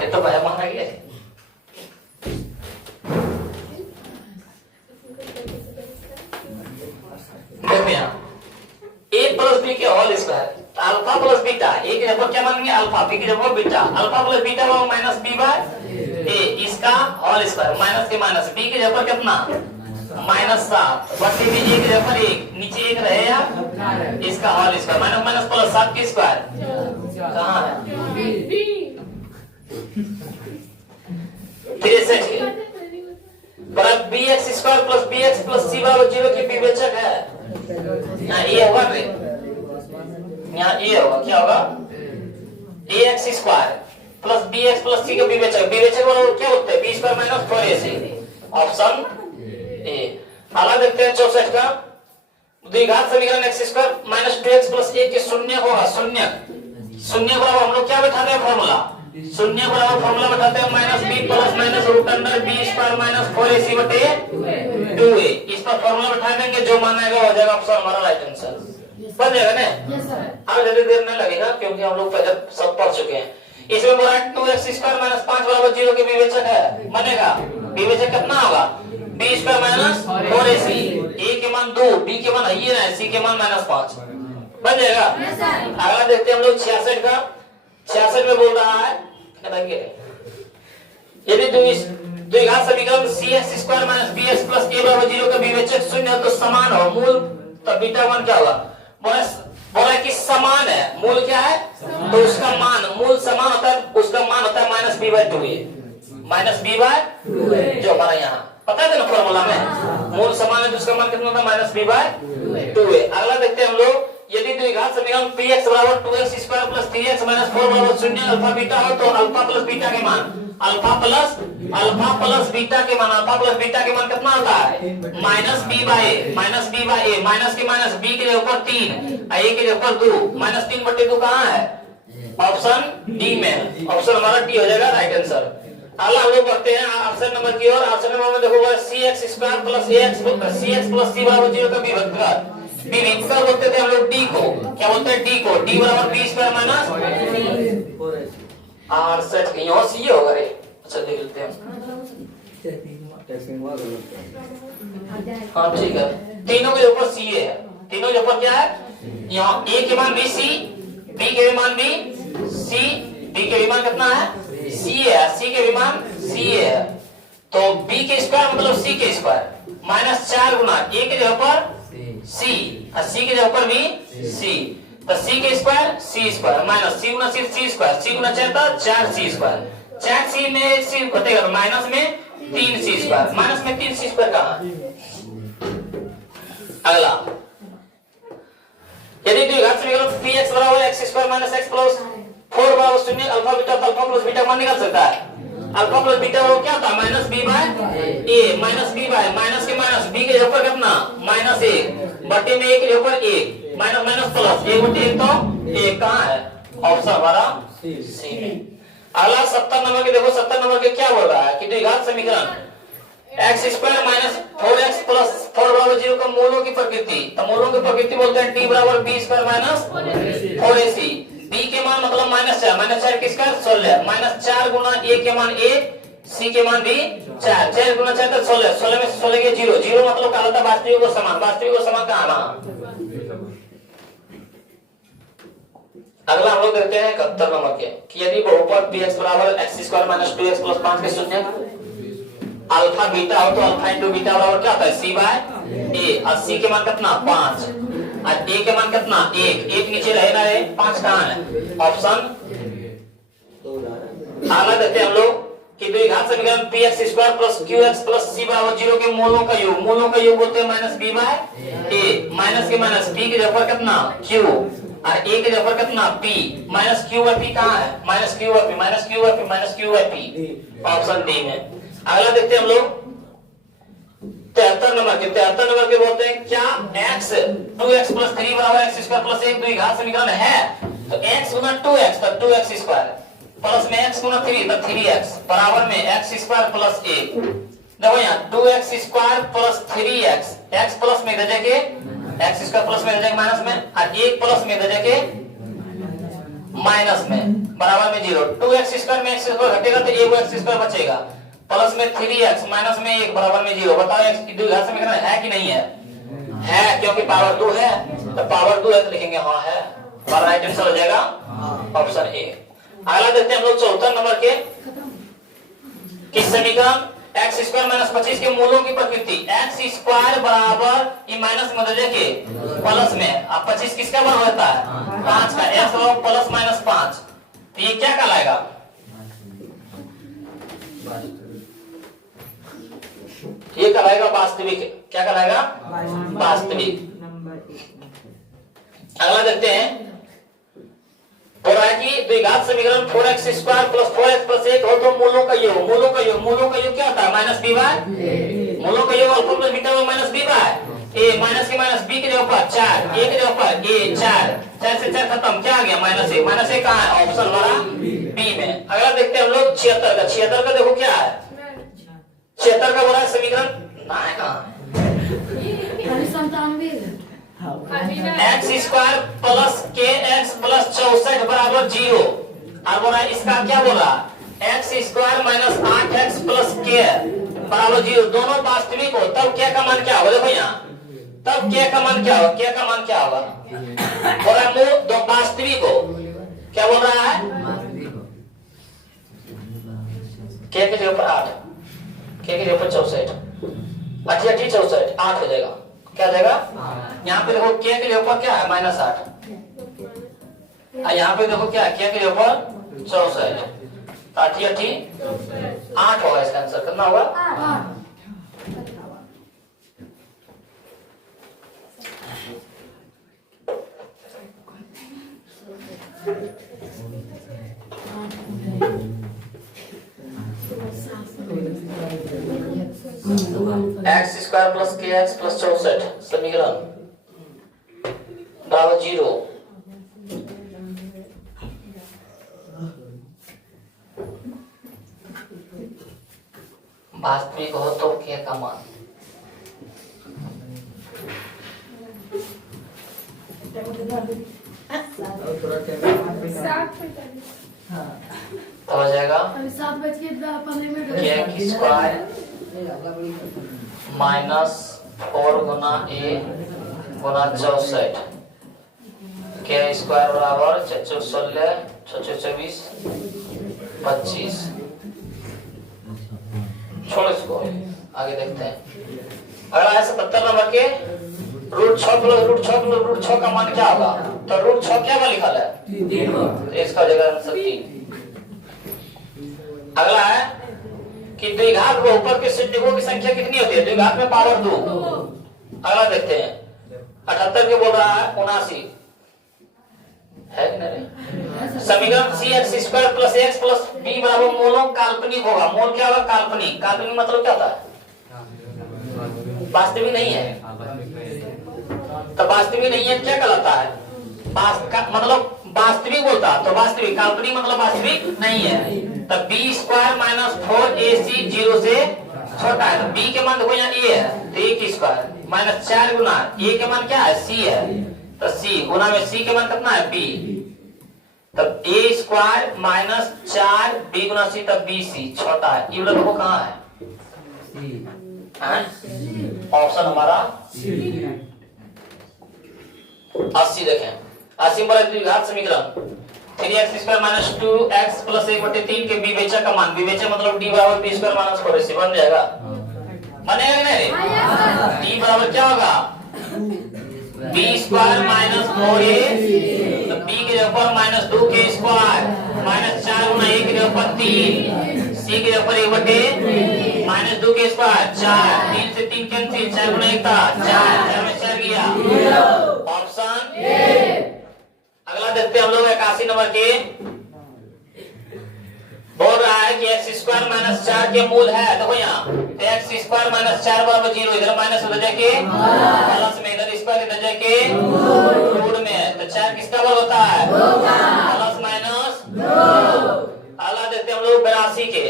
ये तो भाई माना गया है। देखो यहाँ a प्लस b के whole square alpha plus beta, a की जगह क्या मानेंगे अल्फा, बी की जगह बीटा, अल्फा प्लस बीटा वो माइनस बी बाय ए इसका होल स्क्वायर माइनस के माइनस, बी की जगह कितना माइनस 7 बटे बी ए की जगह 1 नीचे 1 रहेगा इसका whole square minus minus plus 7 के स्क्वायर कहां है, फिर से बराबर bx square plus bx plus c बराबर 0 की विवेचक है। यहाँ ये होगा रे, यहाँ ये होगा क्या होगा, ax square plus bx plus c का विवेचक, विवेचक वाला क्या होता है b square minus 4ac, option A. अगला देखते हैं 64 का द्विघात समीकरण x square minus 2x plus a के शून्य होगा, शून्य बराबर हम लोग क्या बैठाते हैं फार्मूला, शून्य बराबर फार्मूला बैठाते हैं minus b plus minus root under b square minus 4ac बटे 2a, इस पर फार्मूला बैठा देंगे जो मान आएगा हो जाएगा ऑप्शन हमारा राइट आंसर बन जाएगा ना। अब ज्यादा देर नहीं लगेगा क्योंकि हम लोग पहले सब पढ़ चुके हैं। इसमें बोला 2x स्क्वायर माइनस 5 बराबर 0 के विवेचक है, बनेगा विवेचक कितना होगा b square minus 4ac, a के मान 2 b के मान ये है c के मान माइनस 5 बन जाएगा। अगला देखते हैं हम लोग 66 का, 66 में बोल रहा है यदि द्विघात समीकरण cx square minus bx plus a बराबर 0 का विवेचक शून्य है तो समान हो मूल, तब बीटा मान क्या होगा, बोला कि समान है, मूल क्या है तो उसका मान, मूल समान होता है उसका मान होता है minus b by 2a, minus b by 2a जो हमारा यहाँ पता है ना फॉर्मूला में, मूल समान है तो उसका मान कितना होता है माइनस b बाय 2a। अगला देखते हैं हम लोग यदि द्विघात समीकरण px बराबर 2x square plus 3x minus 4 बराबर 0 अल्फा बीटा हो तो अल्फा प्लस बीटा के मान, अल्फा प्लस बीटा के मान, अल्फा प्लस बीटा के मान कितना होता है minus b by a, minus b by a, minus के माइनस b के ऊपर 3 a के ऊपर 2 माइनस 3 बटे 2 कहां है, ऑप्शन डी में, ऑप्शन हमारा डी हो जाएगा राइट आंसर। अगला हम लोग बढ़ते हैं ऑप्शन नंबर की ओर। ऑप्शन नंबर में देखो cx square plus cx plus c बराबर 0 का विभक्त विभक्ता बोलते थे हम लोग डी को, क्या बोलते हैं डी को, डी बराबर b स्क्वायर माइनस 68 यहाँ सी होगा रे, अच्छा देख लेते हैं हाँ ठीक है, तीनों के ऊपर सी है, तीनों के ऊपर क्या है, यहाँ a के मान b c, b के भी मान b c, b के भी मान कितना है c है, c के भी मान c है, तो b के स्क्वायर मतलब c के स्क्वायर माइनस 4 गुना a के जगह पर c और c के जगह पर भी c, तो c के square c square minus c गुना सिर्फ c स्क्वायर, c गुना 4 था 4c स्क्वायर, 4c में एक c घटेगा तो माइनस में 3c स्क्वायर, माइनस में 3c स्क्वायर कहां है। अगला यदि द्विघात समीकरण px बराबर x square minus x plus 4 बराबर 0 अल्फा बीटा तो अल्फा प्लस बीटा मान निकाल सकता है, अल्फा प्लस बीटा वो क्या था minus b by a, minus b by minus के माइनस b के ऊपर कितना माइनस 1 बटे में 1 के ऊपर 1 माइनस माइनस प्लस 1 बटे 1 तो 1 कहां है, ऑप्शन हमारा सी में। अगला 70 नंबर के देखो, 70 नंबर के क्या बोल रहा है कि द्विघात समीकरण x square minus 4x plus 4 बराबर 0 का मूलों की प्रकृति, तो मूलों की प्रकृति प्रवृत्ति बोलते हैं डी बराबर B square minus 4ac। B के मान मतलब -4 किसका 16 -4 गुना ए के मान 1 सी के मान भी 4 गुना 4 तो 16 में 16 के 0 मतलब क्या होता है वास्तविक और समान का आना। अगला हम लोग देखते हैं 71 नंबर के कि यदि बहुपद bx बराबर x² - 2x + 5 के शून्य अल्फा बीटा हो तो अल्फा × बीटा बराबर क्या होता है c बाय a। और c के मान कितना 5 और a के मान कितना 1 नीचे रहे ना रहे 5 कहां है ऑप्शन। अगला देखते हैं हम लोग कि द्विघात समीकरण px² + qx + c बराबर 0 के मूलों का योग बोलते हैं -b बाय a। माइनस के माइनस b के जगह पर कितना q और a के जगह पर कितना p -q/p कहां है -q/p ऑप्शन डी में। अगला देखते हैं हम लोग 73 नंबर के बोलते हैं क्या x 2x + 3 बराबर x² + 1 द्विघात समीकरण है तो x गुना 2x तो 2x² प्लस में x गुना 3 तो 3x बराबर में x² + 1। देखो यहाँ 2x² + 3x x प्लस में दे के x² प्लस में दे के माइनस में और 1 प्लस में दे के माइनस में बराबर में 0। 2x² में x² घटेगा तो 1x² बचेगा प्लस में 3x माइनस में 1 बराबर में 0। बताओ x की द्विघात समीकरण है कि नहीं है क्योंकि पावर 2 है तो पावर 2 है तो लिखेंगे हाँ है और राइट आंसर हो जाएगा ऑप्शन ए। अगला देखते हैं हम लोग 74 नंबर के किस समीकरण x² - 25 के मूलों की प्रकृति x² बराबर ये माइनस में दे के प्लस में अब 25 किसका बराबर होता है 5 का x बराबर +-5 तो ये क्या कहलाएगा ये कहलाएगा वास्तविक। क्या कहलाएगा वास्तविक। अगला देखते हैं द्विघात समीकरण 4x² + 4x + 1 हो तो मूलों का योग क्या होता है -b बाय मूलों का योग अल्फा प्लस बीटा में -b बाय a माइनस के माइनस b के जगह पर 4 a के जगह पर a 4 से 4 खत्म क्या आ गया -a कहां है ऑप्शन हमारा b में। अगला देखते हैं हम लोग 76 का देखो क्या है 76 का बोला है समीकरण x² + kx + 64 बराबर 0 और बोला इसका क्या बोला x² - 8x + k बराबर 0 दोनों वास्तविक हो तब k का मान क्या होगा देखो यहाँ तब k का मान क्या होगा बोला दो वास्तविक हो क्या बोल रहा है k के जगह पर 8 k के जगह पर 64 80 64 8 हो जाएगा क्या जाएगा यहाँ पे देखो k के जगह पर क्या है -8 और यहाँ पे देखो क्या है k के जगह पर 64 80 8 होगा इसका आंसर कितना होगा x² + kx + 64 समीकरण बराबर 0। वास्तविक हो तो k का मान तो हो जाएगा -4 गुना a गुना 64 k² बराबर 16 24 25 छोड़ इसको आगे देखते हैं। अगला है 77 नंबर के √6 का मान क्या होगा तो √6 क्या में लिखा है तो इसका जगह आंसर 3। अगला है कि द्विघात बहुपद के सिद्धिकों की संख्या कितनी होती है द्विघात में पावर 2। अगला देखते हैं 78 के बोल रहा है 79 है कि नहीं समीकरण cx² + x + b बराबर मूलों काल्पनिक होगा। मूल क्या होगा काल्पनिक मतलब क्या होता है वास्तविक नहीं है तो वास्तविक नहीं है क्या कहलाता है मतलब वास्तविक बोलता तो वास्तविक काल्पनिक मतलब वास्तविक नहीं है तो b² - 4ac 0 से छोटा है तो b के मान देखो यहाँ a है तो a² स्क्वायर माइनस 4 गुना ए के मान क्या है सी है, तो सी गुना में सी के मान कितना है बी, तब ए स्क्वायर माइनस 4 बी गुना सी, तब बी सी छोटा है। ये वाला देखो कहाँ है, ऑप्शन हमारा 80 देखें। 80 पर द्विघात समीकरण 3x square minus 2x plus 1/3 के विवेचक का मान, विवेचक मतलब d बराबर b स्क्वायर माइनस 4ac बन जाएगा, बनेगा कि नहीं? d बराबर क्या होगा b स्क्वायर माइनस 4a, तो b के जगह पर माइनस 2k स्क्वायर माइनस 4 गुना a के जगह पर 3, c के जगह पर 1/, माइनस 2k स्क्वायर 4, 3 से 3 कैंसिल, 4 गुना 1 था 4, 4 में 4 गया, ऑप्शन ए। अगला देखते हैं हम लोग 81 नंबर के, बोल रहा है कि x स्क्वायर माइनस 4 के मूल है, देखो यहाँ x स्क्वायर माइनस 4 बराबर 0, इधर माइनस उधर जाके प्लस में, इधर स्क्वायर इधर जाके रूट में, तो 4 किसका वर्ग होता है प्लस माइनस 2। अगला देखते हैं हम लोग 82 के,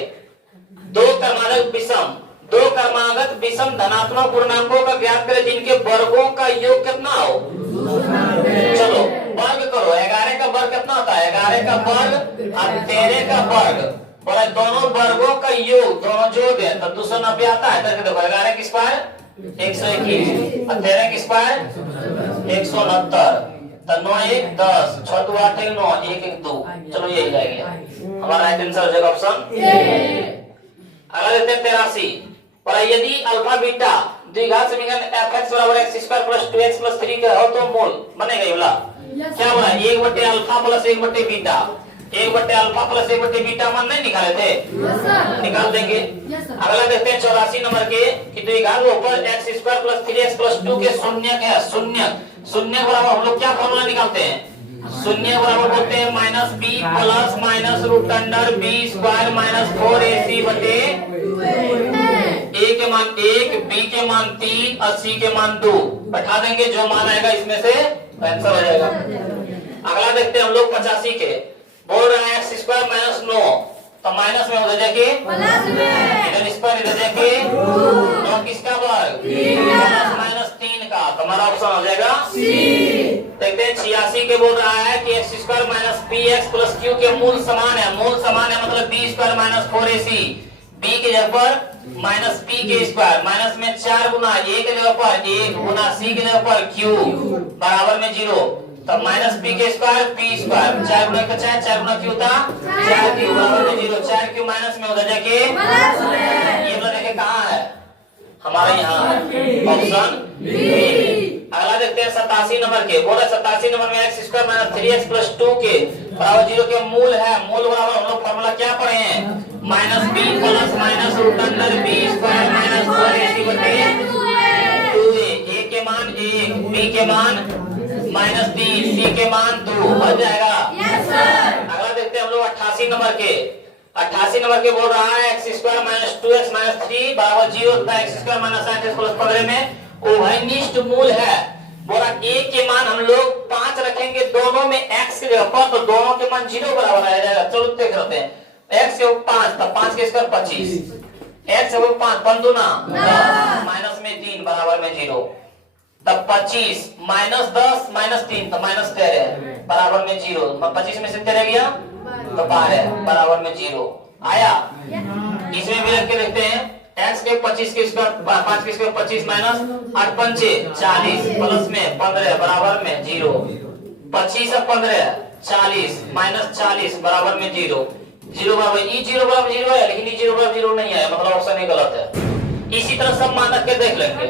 दो क्रमागत विषम धनात्मक पूर्णांकों का ज्ञात करें जिनके वर्गों का योग कितना हो, चलो वर्ग करो। 11 का वर्ग कितना होता है, 11 का वर्ग और 13 का वर्ग, और दोनों वर्गों का योग दोनों जोड़ दें तो 290 आता है। देखो 11 की स्क्वायर 121 और 13 की स्क्वायर 169, तो 9 1 10, 6 2 8 9 1 1 2, चलो यही रहेगा हमारा राइट आंसर हो जाएगा ऑप्शन। अगला देखते हैं 83, और यदि अल्फा बीटा द्विघात समीकरण fx बराबर x square plus 2x plus 3 का हो तो मोल बनेगा। ये वाला क्या बोला, 1/अल्फा प्लस 1/बीटा, 1/अल्फा प्लस 1/बीटा मान नहीं निकाले थे, निकाल देंगे। अगला देखते हैं 84 नंबर के, कि द्विघात ऊपर x square plus 3x plus 2 के शून्य क्या है, शून्य बराबर हम लोग क्या फॉर्मूला निकालते हैं, शून्य बराबर बोलते हैं minus b plus minus root under b square minus 4ac बटे a के मान 1, b के मान 3 और c के मान 2 बैठा देंगे, जो मान आएगा इसमें से आंसर हो जाएगा। अगला देखते हैं हम लोग 85 के, बोल रहे हैं x स्क्वायर माइनस 9, तो माइनस में उधर जाके प्लस में, इधर स्क्वायर इधर जाके 9 किसका वर्ग प्लस माइनस 3 का, तो हमारा ऑप्शन हो जाएगा सी। देखते हैं 86 के, बोल रहा है कि x square minus px plus q के मूल समान है, मूल समान है मतलब b square minus 4ac, b के जगह पर माइनस p के स्क्वायर माइनस में 4 गुना a के जगह पर 1 गुना c के जगह पर q बराबर में 0, तब माइनस p के स्क्वायर p स्क्वायर 4 गुना का 4 गुना q था 4q बराबर में 0, 4q माइनस में उधर जाके प्लस में, ये वाला देखे कहाँ है हमारे यहाँ ऑप्शन बी। अगला देखते हैं 87 नंबर के, बोला 87 नंबर में x square minus 3x plus 2 के बराबर 0 के मूल है, मूल बराबर हम लोग फॉर्मूला क्या पढ़े हैं, minus b plus minus root under b square minus 4ac बटे 2a, a के मान 1, b के मान माइनस 3, c के मान 2 बन जाएगा। अगला देखते हैं हम लोग 88 नंबर के, 88 नंबर के बोल रहा है x square minus 2x minus 3 बराबर 0 तथा x square minus 8x plus 15 में उभयनिष्ठ मूल है। बोला a के मान हम लोग 5 रखेंगे दोनों में x के जगह पर, तो दोनों के मान 0 बराबर आ जाएगा। चलो देख लेते हैं, x के ऊपर 5, तब 5 के स्क्वायर 25, x के ऊपर 5 5 दूना 10 माइनस में 3 बराबर में 0, तब 25 माइनस 10 माइनस 3 तो माइनस 13 बराबर में 0, 25 में से 13 गया तो 12 बराबर में 0 आया। इसमें भी रख के देखते हैं, x के 25 के स्क्वायर 5 के स्क्वायर 25 माइनस 8 पंचे 40 प्लस में 15 बराबर में 0, 25 और 15 40 माइनस 40 बराबर में 0, 0 बराबर ई 0 बराबर 0 है, लेकिन ई 0 बराबर 0 नहीं है, मतलब ऑप्शन ही गलत है। इसी तरह सब मान रख के देख लेंगे,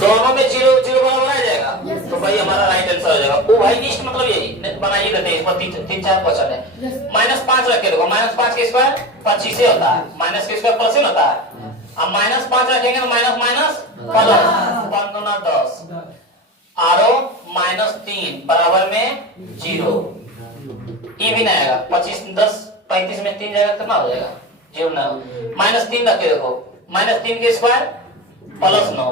दोनों में 0 0 बराबर आ जाएगा, तो भाई हमारा राइट आंसर हो जाएगा। वो भाई निष्ठ मतलब यही बनाइए देते हैं, इस पर 3-4 क्वेश्चन है। माइनस 5 रख के देखो, माइनस 5 के स्क्वायर 25 से होता है, माइनस के स्क्वायर प्लस होता है, अब माइनस 5 रखेंगे तो माइनस माइनस प्लस 5 गुना 10 आरो माइनस 3 बराबर में 0, ये भी नहीं आएगा, 25 10 35 में 3 जाएगा कितना हो जाएगा 0 ना, माइनस 3 रख के देखो, माइनस 3 के स्क्वायर प्लस 9,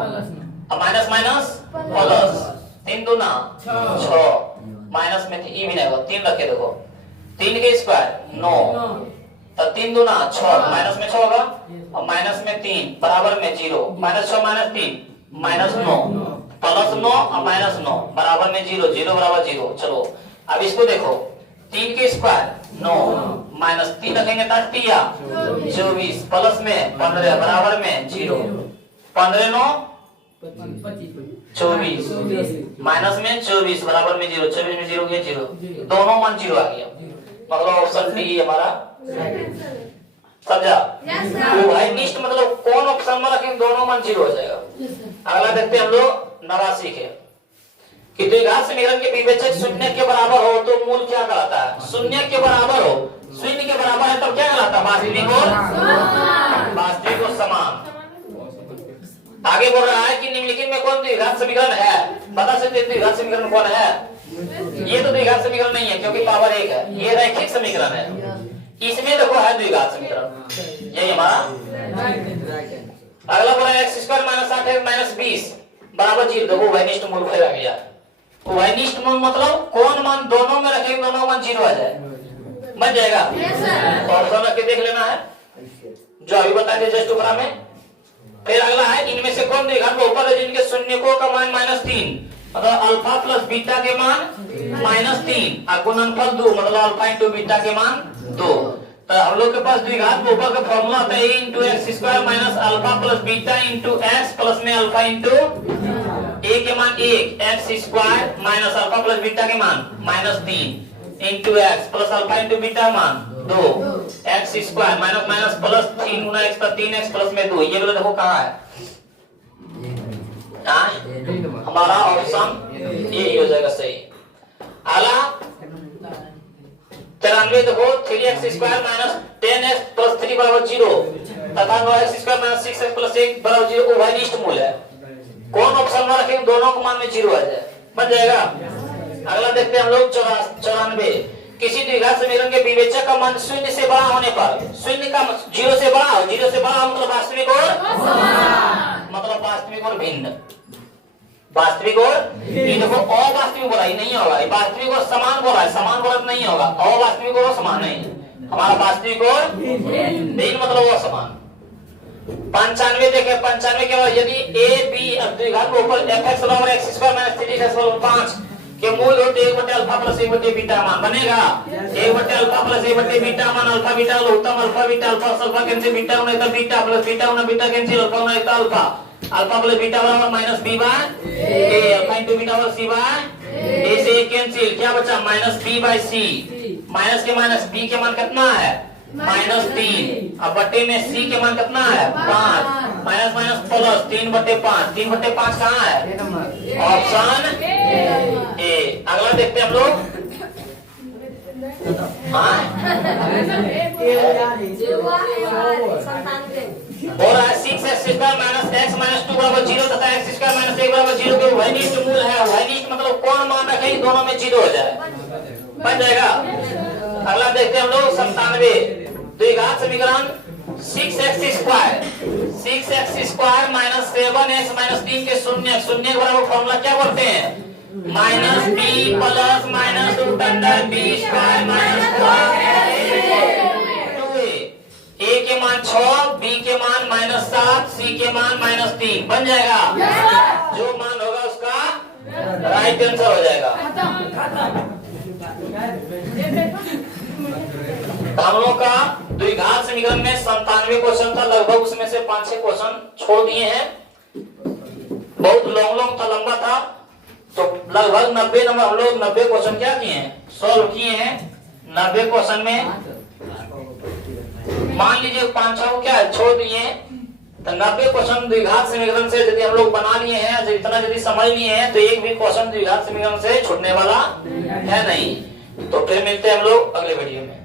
अब माइनस माइनस प्लस 3 दूना 6 माइनस में ई भी नहीं होगा, 3 रख के देखो, 3 के स्क्वायर 9 तो 3 दूना 6 माइनस में 6 होगा और माइनस में 3 बराबर में 0, माइनस 6 माइनस 3 -9 +9 और -9 बराबर में 0, 0 बराबर 0। चलो अब इसको देखो, 3 के स्क्वायर 9 -3 रखेंगे 10 या 24 प्लस में 15 बराबर में 0, 15 9 24 माइनस में 24 बराबर में 0, 24 में 0 गया 0, दोनों मान 0 आ गया। मतलब ऑप्शन डी हमारा समझा। तो भाई निष्ठ मतलब कौन ऑप्शन में रखें दोनों मान 0 हो जाएगा। अगला देखते हैं हम लोग 89 के कि द्विघात समीकरण के विवेचक शून्य के बराबर हो तो मूल क्या कहलाता है? शून्य के बराबर हो, शून्य के बराबर है तब क्या कहलाता है? वास्तविक और समान। आगे बोल रहा है कि निम्नलिखित में कौन द्विघात समीकरण है? बता सकते हैं द्विघात समीकरण कौन है? ये तो द्विघात समीकरण नहीं है क्योंकि पावर 1 है, ये रैखिक समीकरण है। इसमें देखो है द्विघात समीकरण, यही हमारा। अगला बोला x² - 8x - 20 बराबर 0। देखो उभयनिष्ठ मूल आ गया। उभयनिष्ठ मूल मतलब कौन मान दोनों में रखेंगे दोनों मान 0 आ जाए, बन जाएगा। ऑप्शन रख के देख लेना है जो अभी बताएंगे जस्ट ऊपर में। फिर अगला है इनमें से कौन द्विघात बहुपद है जिनके शून्यकों का मान -3 मतलब अल्फा प्लस बीटा के मान -3 और गुणनफल 2 मतलब अल्फा इंटू बीटा के मान 2। तो हम लोग के पास द्विघात बहुपद का फॉर्मूला होता है a × x² minus alpha plus beta into x plus में अल्फा इंटू a के मान 1 x² minus alpha plus beta के मान -3 into x plus alpha into beta मान 2 x² माइनस माइनस प्लस 3 गुना x पर 3x प्लस में 2। ये बोलो देखो कहाँ है? हमारा ऑप्शन ये हो जाएगा सही। अगला 93 देखो 3x² माइनस 10x प्लस 3 बराबर 0 तथा 9x² माइनस 6x प्लस 1 बराबर 0 उभयनिष्ठ मूल है। कौन ऑप्शन में रखेंगे दोनों के मान में 0 आ जाए, बन जाएगा। अगला देखते हैं हम लोग 94 किसी द्विघात समीकरण के विवेचक का मान 0 से बड़ा होने पर, 0 का 0 से बड़ा हो, 0 से बड़ा मतलब वास्तविक और भिन्न, वास्तविक और ये देखो अवास्तविक बोला ही नहीं होगा, वास्तविक और समान बोला है, समान बोला नहीं होगा, अवास्तविक और समान नहीं, हमारा वास्तविक और भिन्न मतलब वो समान। 95 देखे 95 के बाद यदि a b द्विघात बहुपद fx बराबर x² - 3x बराबर 5 के मूल हो तो 1/अल्फा प्लस 1/बीटा मान बनेगा। 1/अल्फा प्लस 1/बीटा मान अल्फा बीटा उत्तम alpha beta alpha cancel beta उन्हें बीटा प्लस बीटा उन्हें बीटा कैंसिल अल्फा उन्हें अल्फा अल्फा प्लस बीटा बराबर -b/a अल्फा इंटू बीटा बराबर c/a से कैंसिल क्या बचा -b/c माइनस के माइनस b के मान कितना है -3 अब बटे में c के मान कितना है 5 माइनस माइनस प्लस 3/5 3/5 कहाँ है? Option A. अगला देखते हैं हम लोग और 6x² माइनस x माइनस 2 बराबर 0 तथा x² माइनस 1 बराबर 0 के उभयनिष्ठ मूल है। उभयनिष्ठ मतलब कौन मान रखे दोनों में 0 हो जाए, बन जाएगा। अगला देखते हैं हम लोग 97 द्विघात समीकरण 6x² माइनस 7x माइनस 3 के शून्य के बराबर फॉर्मूला क्या बोलते हैं? -b plus minus √b² minus 2a a के मान 6 b के मान -7 c के मान -3 बन जाएगा। जो मान होगा उसका राइट आंसर हो जाएगा। हम लोग का द्विघात समीकरण में 97 क्वेश्चन था, लगभग उसमें से 5-6 क्वेश्चन छोड़ दिए हैं। बहुत लॉन्ग था, लंबा था, तो लगभग 90 नंबर हम लोग 90 क्वेश्चन क्या किए हैं, सॉल्व किए हैं। 90 क्वेश्चन में मान लीजिए 5-6 क्या है छोड़ दिए हैं, तो 90 क्वेश्चन द्विघात समीकरण से यदि हम लोग बना लिए हैं, इतना यदि समझ लिए हैं, तो एक भी क्वेश्चन द्विघात समीकरण से छूटने वाला है नहीं। तो फिर मिलते हैं हम लोग अगले वीडियो में।